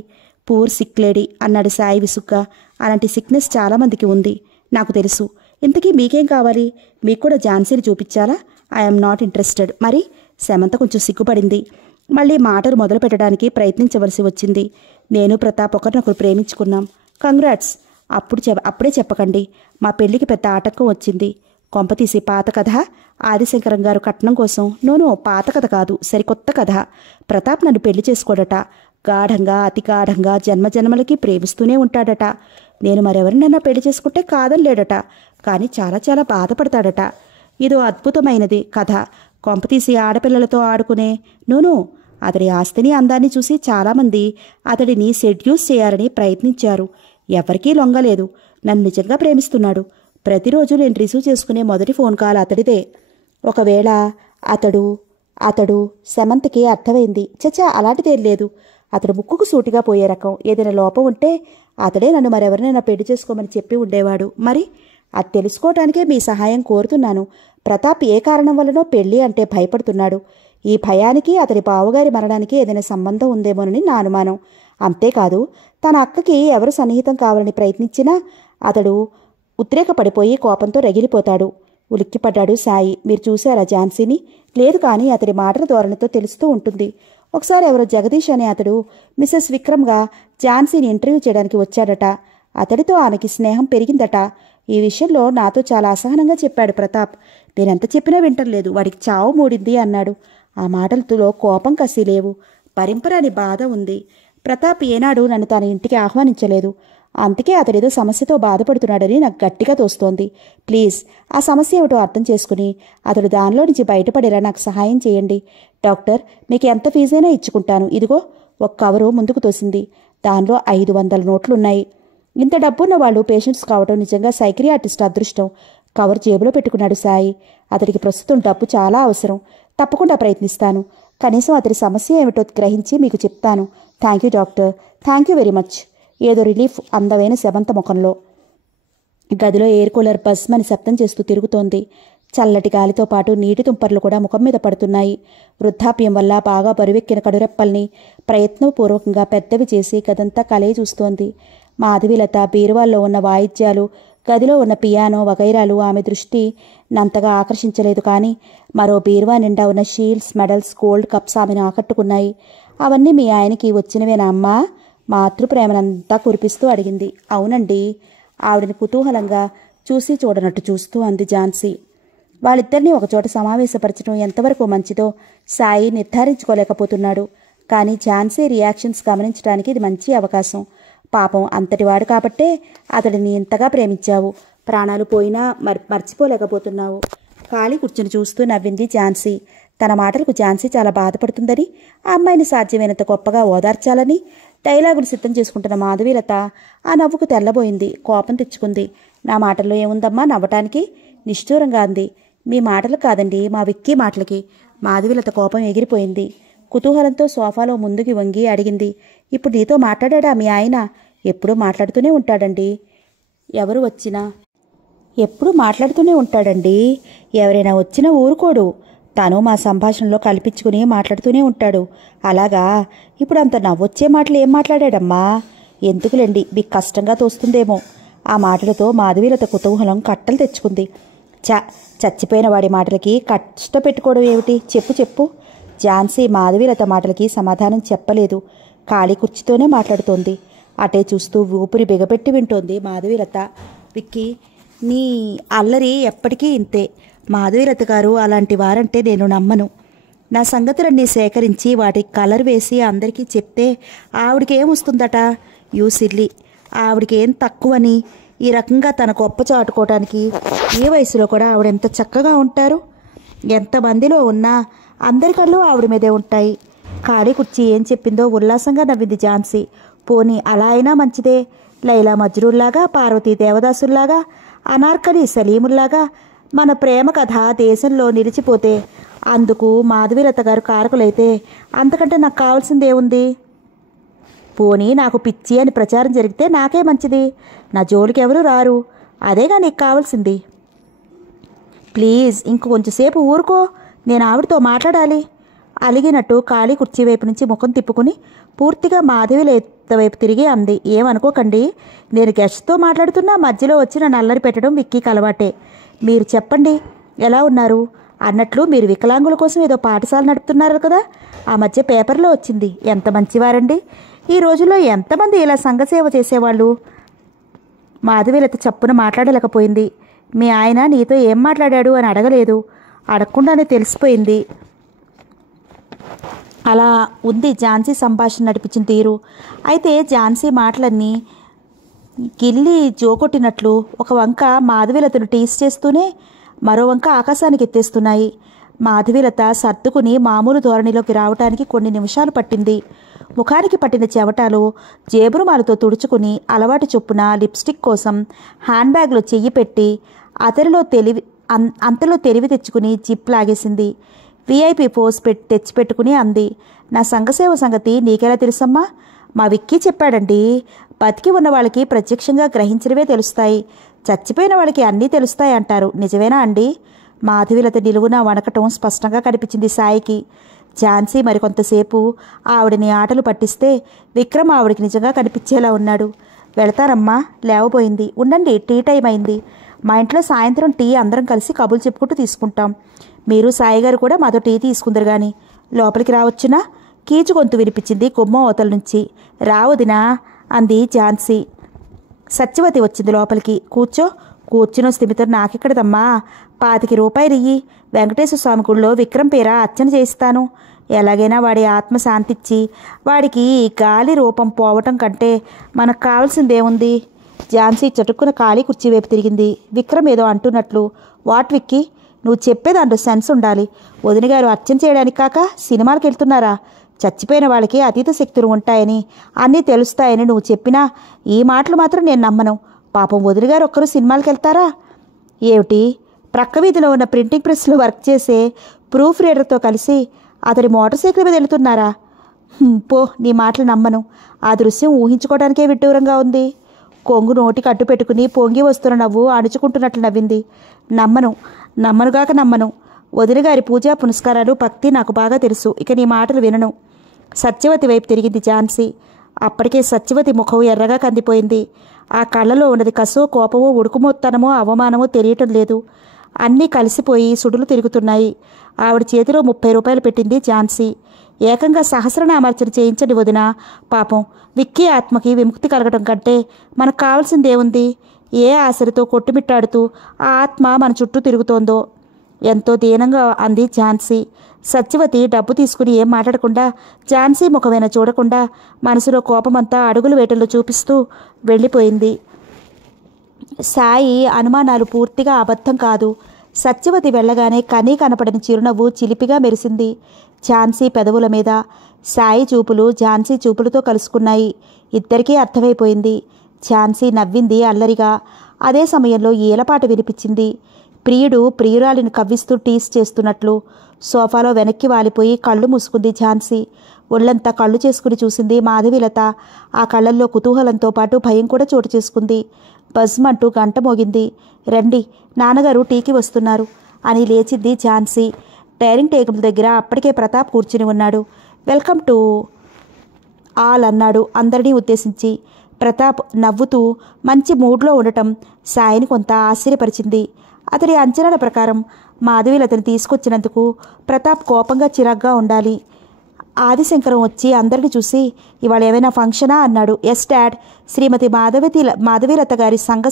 పూర్ సిక్ లేడీ అన్నాడు సాయి విసుగ్గా. అలాంటి సిక్నెస్ చాలామందికి ఉంది, నాకు తెలుసు. ఇంతకీ మీకేం కావాలి? మీకు కూడా ఝాన్సీని చూపించాలా? I'm not interested. మరి సమంత కొంచెం సిగ్గుపడింది. మళ్ళీ మాటలు మొదలు పెట్టడానికి ప్రయత్నించవలసి వచ్చింది. నేను ప్రతాప్ ఒకరినొకరు ప్రేమించుకున్నాం. కంగ్రాట్స్. అప్పుడే చెప్పకండి. మా పెళ్లికి పెద్ద ఆటంకం వచ్చింది. కొంపతీసి పాత కథ? ఆదిశంకరం గారు కట్నం కోసం? నోనో, పాత కథ కాదు, సరికొత్త కథ. ప్రతాప్ నన్ను పెళ్లి చేసుకోడట. గాఢంగా, అతి గాఢంగా, జన్మజన్మలకి ప్రేమిస్తూనే ఉంటాడట. నేను మరెవరినైనా పెళ్లి చేసుకుంటే కాదనలేడట. కానీ చాలా చాలా బాధపడతాడట. ఇదో అద్భుతమైనది కథ. కొంపతీసి ఆడపిల్లలతో ఆడుకునే? నోనో, అతడి ఆస్తిని అందాన్ని చూసి చాలామంది అతడిని సెడ్యూస్ చేయాలని ప్రయత్నించారు. ఎవరికీ లొంగలేదు. నన్ను నిజంగా ప్రేమిస్తున్నాడు. ప్రతిరోజు నేను రిసీవ్ చేసుకునే మొదటి ఫోన్ కాల్ అతడిదే. ఒకవేళ అతడు సమంతకి అర్థమైంది. చచ్చా, అలాంటిదేం లేదు. అతడు ముక్కుకు సూటిగా పోయే రకం. ఏదైనా లోపం ఉంటే అతడే నన్ను మరెవరినైనా పెళ్లి చేసుకోమని చెప్పి ఉండేవాడు. మరి అది తెలుసుకోవటానికే మీ సహాయం కోరుతున్నాను. ప్రతాప్ ఏ కారణం వల్లనో పెళ్లి అంటే భయపడుతున్నాడు. ఈ భయానికి అతడి బావగారి మరణానికి ఏదైనా సంబంధం ఉందేమోనని నా అనుమానం. అంతేకాదు, తన అక్కకి ఎవరు సన్నిహితం కావాలని ప్రయత్నించినా అతడు ఉద్రేకపడిపోయి కోపంతో రగిలిపోతాడు. ఉలిక్కిపడ్డాడు సాయి. మీరు చూశారా ఝాన్సీని? లేదు, కానీ అతడి మాటల ధోరణితో తెలుస్తూ ఉంటుంది. ఒకసారి ఎవరో జగదీష్ అనే అతడు మిసెస్ విక్రమ్గా ఝాన్సీని ఇంటర్వ్యూ చేయడానికి వచ్చాడట. అతడితో ఆమెకి స్నేహం పెరిగిందట. ఈ విషయంలో నాతో చాలా అసహనంగా చెప్పాడు ప్రతాప్. నేనెంత చెప్పినా వింటలేదు. వాడికి చావు మూడింది అన్నాడు. ఆ మాటలతో కోపం కసి లేవు, భరింపరాని బాధ ఉంది. ప్రతాప్ ఏనాడు నన్ను తన ఇంటికి ఆహ్వానించలేదు. అందుకే అతడేదో సమస్యతో బాధపడుతున్నాడని నాకు గట్టిగా తోస్తోంది. ప్లీజ్, ఆ సమస్య ఏమిటో అర్థం చేసుకుని అతడు దానిలో నుంచి బయటపడేలా నాకు సహాయం చేయండి. డాక్టర్, మీకు ఎంత ఫీజైనా ఇచ్చుకుంటాను. ఇదిగో ఒక కవరు ముందుకు తోసింది. దానిలో 500 నోట్లున్నాయి. ఇంత డబ్బున్న వాళ్ళు పేషెంట్స్ కావటం నిజంగా సైకియాట్రిస్ట్ అదృష్టం. కవర్ జేబులో పెట్టుకున్నాడు సాయి. అతడికి ప్రస్తుతం డబ్బు చాలా అవసరం. తప్పకుండా ప్రయత్నిస్తాను. కనీసం అతడి సమస్య ఏమిటో గ్రహించి మీకు చెప్తాను. Thank you doctor, thank you very much. ఏదో రిలీఫ్ అందమైన శమంత ముఖంలో. గదిలో ఎయిర్ కూలర్ బస్మని శబ్దం చేస్తూ తిరుగుతోంది. చల్లటి గాలితో పాటు నీటి తుంపర్లు కూడా ముఖం మీద పడుతున్నాయి. వృద్ధాప్యం వల్ల బాగా బరువెక్కిన కడురెప్పల్ని ప్రయత్నపూర్వకంగా పెద్దవి చేసి గదంతా కలయి చూస్తోంది. మాధవిలత బీరువాల్లో ఉన్న వాయిద్యాలు, గదిలో ఉన్న పియానో వగైరాలు ఆమె దృష్టి నంతగా ఆకర్షించలేదు. కానీ మరో బీరువా నిండా ఉన్న షీల్డ్స్, మెడల్స్, గోల్డ్ కప్స్ ఆమెను ఆకట్టుకున్నాయి. అవన్నీ మీ ఆయనకి వచ్చినవేనా అమ్మా? మాతృప్రేమనంతా కురిపిస్తూ అడిగింది. అవునండి. ఆవిడని కుతూహలంగా చూసి చూడనట్టు చూస్తూ అంది ఝాన్సీ. వాళ్ళిద్దరినీ ఒకచోట సమావేశపరచడం ఎంతవరకు మంచిదో సాయి నిర్ధారించుకోలేకపోతున్నాడు. కానీ ఝాన్సీ రియాక్షన్స్ గమనించడానికి ఇది మంచి అవకాశం. పాపం అంతటివాడు కాబట్టే అతడిని ఇంతగా ప్రేమించావు. ప్రాణాలు పోయినా మర్చిపోలేకపోతున్నావు. ఖాళీ కూర్చుని చూస్తూ నవ్వింది ఝాన్సీ. తన మాటలకు ఝాన్సీ చాలా బాధపడుతుందని, ఆ అమ్మాయిని సాధ్యమైనంత గొప్పగా ఓదార్చాలని డైలాగులు సిద్ధం చేసుకుంటున్న మాధవీలత ఆ నవ్వుకు తెల్లబోయింది. కోపం తెచ్చుకుంది. నా మాటల్లో ఏముందమ్మా నవ్వటానికి? నిష్ఠూరంగా అంది. మీ మాటలు కాదండి, మా విక్కీ మాటలకి. మాధవీలత కోపం ఎగిరిపోయింది. కుతూహలంతో సోఫాలో ముందుకి వంగి అడిగింది. ఇప్పుడు నీతో మాట్లాడా మీ ఆయన? ఎప్పుడూ మాట్లాడుతూనే ఉంటాడండి. ఎవరు వచ్చినా ఎప్పుడూ మాట్లాడుతూనే ఉంటాడండి. ఎవరైనా వచ్చినా ఊరుకోడు. తను మా సంభాషణలో కల్పించుకుని మాట్లాడుతూనే ఉంటాడు. అలాగా? ఇప్పుడు అంత నవ్వొచ్చే మాటలు ఏం మాట్లాడాడమ్మా? ఎందుకులేండి, మీకు కష్టంగా తోస్తుందేమో. ఆ మాటలతో మాధవీలత కుతూహలం కట్టలు తెచ్చుకుంది. చచ్చిపోయిన వాడి మాటలకి కష్టపెట్టుకోవడం ఏమిటి? చెప్పు. ఝాన్సీ మాధవీలత మాటలకి సమాధానం చెప్పలేదు. ఖాళీ కుర్చీతోనే మాట్లాడుతోంది. అటే చూస్తూ ఊపిరి బిగపెట్టి వింటోంది మాధవీలత. విక్కీ, నీ అల్లరి ఎప్పటికీ ఇంతే. మాధవీలత గారు అలాంటి వారంటే నేను నమ్మను. నా సంగతులన్నీ సేకరించి వాటికి కలర్ వేసి అందరికీ చెప్తే ఆవిడకేమొస్తుందట? You silly. ఆవిడకేం తక్కువని ఈ రకంగా తన గొప్ప చాటుకోవటానికి? ఏ వయసులో కూడా ఆవిడెంత చక్కగా ఉంటారు. ఎంతమందిలో ఉన్నా అందరి కళ్ళు ఆవిడ మీదే ఉంటాయి. ఖాళీ కుర్చీ ఏం చెప్పిందో ఉల్లాసంగా నవ్వింది ఝాన్సీ. పోనీ అలా అయినా మంచిదే. లైలా మజ్నూల్లాగా, పార్వతీ దేవదాసుల్లాగా, అనార్కలి సలీముల్లాగా మన ప్రేమ కథ దేశంలో నిలిచిపోతే అందుకు మాధవీలత గారు కారకులైతే అంతకంటే నాకు కావాల్సిందేముంది? పోనీ నాకు పిచ్చి అని ప్రచారం జరిగితే నాకే మంచిది. నా జోలికి ఎవరు రారు. అదేగా నీకు కావాల్సింది. ప్లీజ్ ఇంక కొంచెంసేపు ఊరుకో. నేను ఆవిడతో మాట్లాడాలి. అలిగినట్టు ఖాళీ కుర్చీ వైపు నుంచి ముఖం తిప్పుకుని పూర్తిగా మాధవీలత వైపు తిరిగి అంది. ఏమనుకోకండి, నేను గెస్ట్తో మాట్లాడుతున్నా మధ్యలో వచ్చి నన్ను అల్లరి పెట్టడం విక్కీకి అలవాటే. మీరు చెప్పండి, ఎలా ఉన్నారు? అన్నట్లు మీరు వికలాంగుల కోసం ఏదో పాఠశాల నడుపుతున్నారు కదా, ఆ మధ్య పేపర్లో వచ్చింది. ఎంత మంచివారండి. ఈ రోజుల్లో ఎంతమంది ఇలా సంఘసేవ చేసేవాళ్ళు? మాధవీలత చప్పున మాట్లాడలేకపోయింది. మీ ఆయన నీతో ఏం మాట్లాడాడు అని అడగలేదు. అడగకుండానే తెలిసిపోయింది. అలా ఉంది ఝాన్సీ సంభాషణ నడిపించిన తీరు. అయితే ఝాన్సీ మాటలన్నీ గిల్లి జోకొట్టినట్లు ఒక వంక మాధవీలతను టీస్ చేస్తూనే మరో వంక ఆకాశానికి ఎత్తేస్తున్నాయి. మాధవీలత సర్దుకుని మామూలు ధోరణిలోకి రావటానికి కొన్ని నిమిషాలు పట్టింది. ముఖానికి పట్టిన చెవటాలు జేబురుమాలతో తుడుచుకుని అలవాటు చొప్పున లిప్స్టిక్ కోసం హ్యాండ్ బ్యాగ్లో చెయ్యి పెట్టి అంతలో తెలివి తెచ్చుకుని జిప్ లాగేసింది. విఐపి పోస్ తెచ్చిపెట్టుకుని అంది. నా సంఘసేవ సంగతి నీకెలా తెలుసమ్మా? మా విక్కీ చెప్పాడండి. బతికి ఉన్న వాళ్ళకి ప్రత్యక్షంగా గ్రహించినవే తెలుస్తాయి, చచ్చిపోయిన వాళ్ళకి అన్నీ తెలుస్తాయి అంటారు. నిజమేనా అండి? మాధవీలత నిలువున వణకటం స్పష్టంగా కనిపించింది సాయికి. ఝాన్సీ మరికొంతసేపు ఆవిడని ఆటలు పట్టిస్తే విక్రమ్ ఆవిడికి నిజంగా కనిపించేలా ఉన్నాడు. వెళతారమ్మా, లేవబోయింది. ఉండండి, టీ టైం అయింది. మా ఇంట్లో సాయంత్రం టీ అందరం కలిసి కబుర్లు చెప్పుకుంటూ తీసుకుంటాం. మీరు సాయి గారు కూడా మాతో టీ తీసుకుందరు గాని. లోపలికి రావచ్చునా? కీచు గొంతు వినిపించింది గుమ్మం అవతల నుంచి. రావదినా అంది ఝాన్సీ. సత్యవతి వచ్చింది లోపలికి. కూర్చున్న స్థిమితం నాకెక్కడదమ్మా. 25 రూపాయలు ఇయ్యి. వెంకటేశ్వర స్వామి గుళ్ళో విక్రమ్ పేర అర్చన చేయిస్తాను. ఎలాగైనా వాడి ఆత్మ శాంతిచ్చి వాడికి గాలి రూపం పోవటం కంటే మనకు కావాల్సిందేముంది? ఝాన్సీ చటుక్కున ఖాళీ కుర్చీ వైపు తిరిగింది. విక్రమ్ ఏదో అంటున్నట్లు. వాట్ విక్కీ, నువ్వు చెప్పేదాంట్లో సెన్స్ ఉండాలి. వదిన గారు అర్చన చేయడానికి కాక సినిమాలకు వెళ్తున్నారా? చచ్చిపోయిన వాళ్ళకి అతీత శక్తులు ఉంటాయని, అన్నీ తెలుస్తాయని నువ్వు చెప్పినా ఈ మాటలు మాత్రం నేను నమ్మను. పాపం వదిన గారు ఒక్కరు సినిమాలకు వెళ్తారా ఏమిటి? ప్రక్క వీధిలో ఉన్న ప్రింటింగ్ ప్రెస్లో వర్క్ చేసే ప్రూఫ్ రీడర్తో కలిసి అతడి మోటార్ సైకిల్ మీద వెళుతున్నారా? పో, నీ మాటలు నమ్మను. ఆ దృశ్యం ఊహించుకోవడానికే విడ్డూరంగా ఉంది. కొంగు నోటికి అడ్డు పెట్టుకుని పొంగి వస్తున్న నవ్వు అణుచుకుంటున్నట్లు నవ్వింది. నమ్మనుగాక నమ్మను. వదిన గారి పూజా పునస్కారాలు భక్తి నాకు బాగా తెలుసు. ఇక నీ మాటలు వినను. సత్యవతి వైపు తిరిగింది ఝాన్సీ. అప్పటికే సత్యవతి ముఖం ఎర్రగా కందిపోయింది. ఆ కళ్ళలో ఉన్నది కసో, కోపమో, ఉడుకుమొత్తనమో, అవమానమో తెలియటం లేదు. అన్నీ కలిసిపోయి సుడులు తిరుగుతున్నాయి. ఆవిడ చేతిలో 30 రూపాయలు పెట్టింది ఝాన్సీ. ఏకంగా సహస్రనామార్చన చేయించండి వదిన. పాపం విక్కీ ఆత్మకి విముక్తి కలగటం కంటే మనకు కావాల్సిందేముంది? ఏ ఆశలతో కొట్టుమిట్టాడుతూ ఆ ఆత్మ మన చుట్టూ తిరుగుతోందో. ఎంతో దీనంగా అంది ఝాన్సీ. సత్యవతి డబ్బు తీసుకుని ఏం మాట్లాడకుండా, ఝాన్సీ ముఖమైనా చూడకుండా మనసులో కోపమంతా అడుగులు వేటల్లో చూపిస్తూ వెళ్ళిపోయింది. సాయి అనుమానాలు పూర్తిగా అబద్ధం కాదు. సత్యవతి వెళ్ళగానే కనీ కనపడని చిరునవ్వు చిలిపిగా మెరిసింది ఝాన్సీ పెదవుల మీద. సాయి చూపులు ఝాన్సీ చూపులతో కలుసుకున్నాయి. ఇద్దరికీ అర్థమైపోయింది. ఝాన్సీ నవ్వింది అల్లరిగా. అదే సమయంలో ఈలపాట వినిపించింది. ప్రియుడు ప్రియురాలిని కవ్విస్తూ టీస్ చేస్తున్నట్లు. సోఫాలో వెనక్కి వాలిపోయి కళ్ళు మూసుకుంది ఝాన్సీ. ఒళ్ళంతా కళ్ళు చేసుకుని చూసింది మాధవీలత. ఆ కళ్ళల్లో కుతూహలంతో పాటు భయం కూడా చోటు చేసుకుంది. బజ్మంటూ గంట మోగింది. రండి, నాన్నగారు టీకి వస్తున్నారు అని లేచింది ఝాన్సీ. డైనింగ్ టేబుల్ దగ్గర అప్పటికే ప్రతాప్ కూర్చుని ఉన్నాడు. వెల్కమ్ టు ఆల్ అన్నాడు అందరినీ ఉద్దేశించి. ప్రతాప్ నవ్వుతూ మంచి మూడ్లో ఉండటం సాయిని కొంత ఆశ్చర్యపరిచింది. అతడి అంచనాల ప్రకారం మాధవీలతని తీసుకొచ్చినందుకు ప్రతాప్ కోపంగా చిరాగ్గా ఉండాలి. ఆదిశంకరం వచ్చి అందరిని చూసి ఇవాళ ఏమైనా ఫంక్షనా అన్నాడు. ఎస్ డాడ్, శ్రీమతి మాధవీలత గారి సంఘ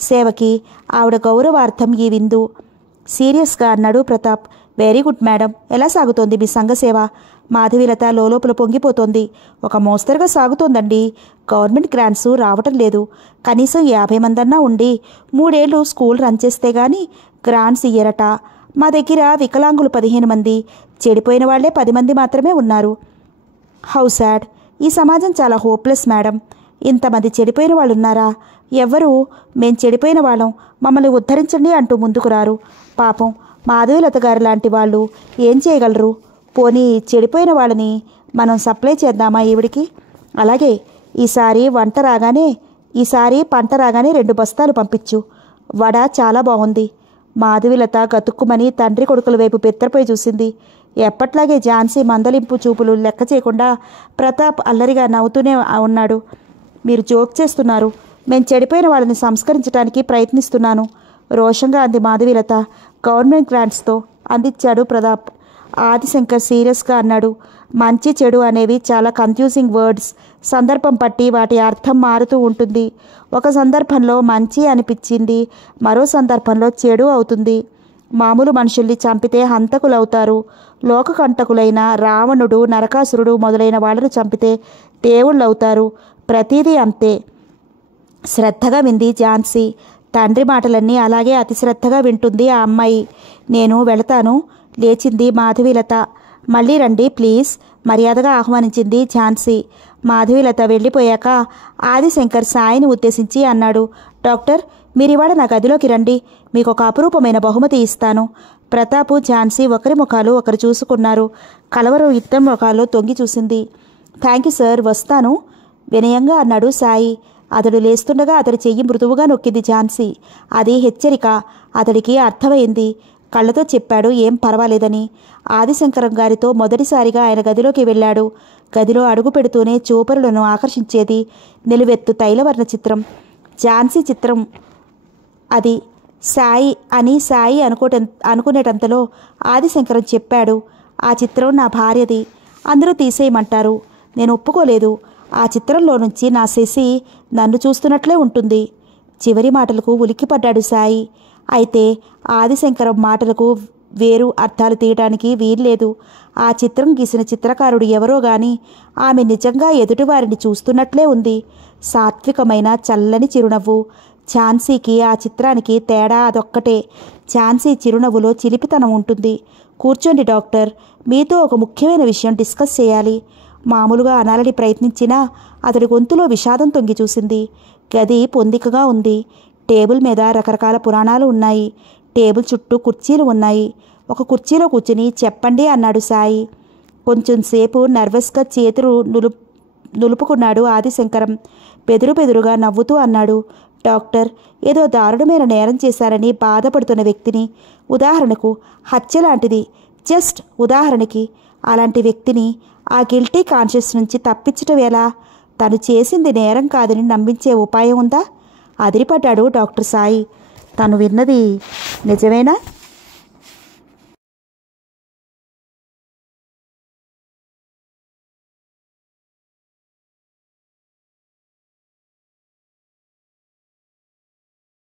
సేవకి ఆవిడ గౌరవార్థం ఈ విందు. సీరియస్గా అన్నాడు ప్రతాప్. వెరీ గుడ్ మేడం, ఎలా సాగుతోంది మీ సంఘ సేవ? మాధవీలత లోపల పొంగిపోతోంది. ఒక మోస్తరుగా సాగుతోందండి. గవర్నమెంట్ గ్రాంట్స్ రావటం లేదు. కనీసం 50 మందన్నా ఉండి 3 ఏళ్ళు స్కూల్ రన్ చేస్తే గానీ గ్రాంట్స్ ఇయ్యరట. మా దగ్గర వికలాంగులు 15 మంది, చెడిపోయిన వాళ్లే 10 మంది మాత్రమే ఉన్నారు. How sad. ఈ సమాజం చాలా హోప్లెస్ మేడం. ఇంతమంది చెడిపోయిన వాళ్ళు ఉన్నారా? ఎవ్వరూ మేం చెడిపోయిన వాళ్ళం, మమ్మల్ని ఉద్ధరించండి అంటూ ముందుకు రారు. పాపం మాధవీలత గారు లాంటి వాళ్ళు ఏం చేయగలరు? పోనీ చెడిపోయిన వాళ్ళని మనం సప్లై చేద్దామా ఈవిడికి? అలాగే ఈసారి పంట రాగానే 2 బస్తాలు పంపించు. వడ చాలా బాగుంది. మాధవీలత గతుక్కుమని తండ్రి కొడుకుల వైపు బెత్తరపోయి చూసింది. ఎప్పట్లాగే ఝాన్సీ మందలింపు చూపులు లెక్క చేయకుండా ప్రతాప్ అల్లరిగా నవ్వుతూనే ఉన్నాడు. మీరు జోక్ చేస్తున్నారు. మేం చెడిపోయిన వాళ్ళని సంస్కరించడానికి ప్రయత్నిస్తున్నాను రోషంగా అంది మాధవీలత. గవర్నమెంట్ గ్రాంట్స్తో అందించాడు ప్రతాప్. ఆదిశంకర్ సీరియస్గా అన్నాడు. మంచి చెడు అనేవి చాలా కన్ఫ్యూజింగ్ వర్డ్స్. సందర్భం బట్టి వాటి అర్థం మారుతూ ఉంటుంది. ఒక సందర్భంలో మంచి అనిపించింది, మరో సందర్భంలో చెడు అవుతుంది. మామూలు మనుషుల్ని చంపితే హంతకులవుతారు. లోకకంటకులైన రావణుడు, నరకాసురుడు మొదలైన వాళ్ళను చంపితే దేవుళ్ళవుతారు. ప్రతిదీ అంతే. శ్రద్ధగా వింది ఝాన్సీ. తండ్రి మాటలన్నీ అలాగే అతి శ్రద్ధగా వింటుంది ఆ అమ్మాయి. నేను వెళతాను, లేచింది మాధవీలత. మళ్ళీ రండి ప్లీజ్, మర్యాదగా ఆహ్వానించింది ఝాన్సీ. మాధవీలత వెళ్ళిపోయాక ఆదిశంకర్ సాయిని ఉద్దేశించి అన్నాడు. డాక్టర్, మీరివాడ నా గదిలోకి రండి, మీకు ఒక అపురూపమైన బహుమతి ఇస్తాను. ప్రతాపు ఝాన్సీ ఒకరి ముఖాలు ఒకరు చూసుకున్నారు. కలవరం ఇద్దరి ముఖాల్లో తొంగి చూసింది. థ్యాంక్ యూ సార్, వస్తాను వినయంగా అన్నాడు సాయి. అతడు లేస్తుండగా అతడి చెయ్యి మృదువుగా నొక్కింది ఝాన్సీ. అది హెచ్చరిక. అతడికి అర్థమైంది. కళ్ళతో చెప్పాడు ఏం పర్వాలేదని. ఆదిశంకరం గారితో మొదటిసారిగా ఆయన గదిలోకి వెళ్ళాడు. గదిలో అడుగు పెడుతూనే చూపరులను ఆకర్షించేది నిలువెత్తు తైలవర్ణ చిత్రం. ఝాన్సీ చిత్రం అది. సాయి అనుకునేటంతలో ఆదిశంకరం చెప్పాడు, ఆ చిత్రం నా భార్యది, అందరూ తీసేయమంటారు. నేను ఒప్పుకోలేదు. ఆ చిత్రంలో నుంచి నా శశి నన్ను చూస్తున్నట్లే ఉంటుంది. చివరి మాటలకు ఉలిక్కిపడ్డాడు సాయి. అయితే ఆదిశంకరం మాటలకు వేరు అర్థాలు తీయటానికి వీల్లేదు. ఆ చిత్రం గీసిన చిత్రకారుడు ఎవరో గాని ఆమె నిజంగా ఎదుటివారిని చూస్తున్నట్లే ఉంది. సాత్వికమైన చల్లని చిరునవ్వు. ఝాన్సీకి ఆ చిత్రానికి తేడా అదొక్కటే. ఝాన్సీ చిరునవ్వులో చిలిపితనం ఉంటుంది. కూర్చోండి డాక్టర్, మీతో ఒక ముఖ్యమైన విషయం డిస్కస్ చేయాలి. మామూలుగా అనాలని ప్రయత్నించినా అతడి గొంతులో విషాదం తొంగి చూసింది. గది పొందికగా ఉంది. టేబుల్ మీద రకరకాల పురాణాలు ఉన్నాయి. టేబుల్ చుట్టూ కుర్చీలు ఉన్నాయి. ఒక కుర్చీలో కూర్చుని చెప్పండి అన్నాడు సాయి. కొంచెంసేపు నర్వస్గా చేతులు నులుపుకున్నాడు ఆదిశంకరం. బెదురుగా నవ్వుతూ అన్నాడు, డాక్టర్, ఏదో దారుణమైన నేరం చేశారని బాధపడుతున్న వ్యక్తిని, ఉదాహరణకు హత్య లాంటిది, జస్ట్ ఉదాహరణకి, అలాంటి వ్యక్తిని ఆ గిల్టీ కాన్షియస్ నుంచి తప్పించటం ఎలా? తను చేసింది నేరం కాదని నమ్మించే ఉపాయం ఉందా? అదిరిపడ్డాడు డాక్టర్ సాయి. తను విన్నది నిజమేనా?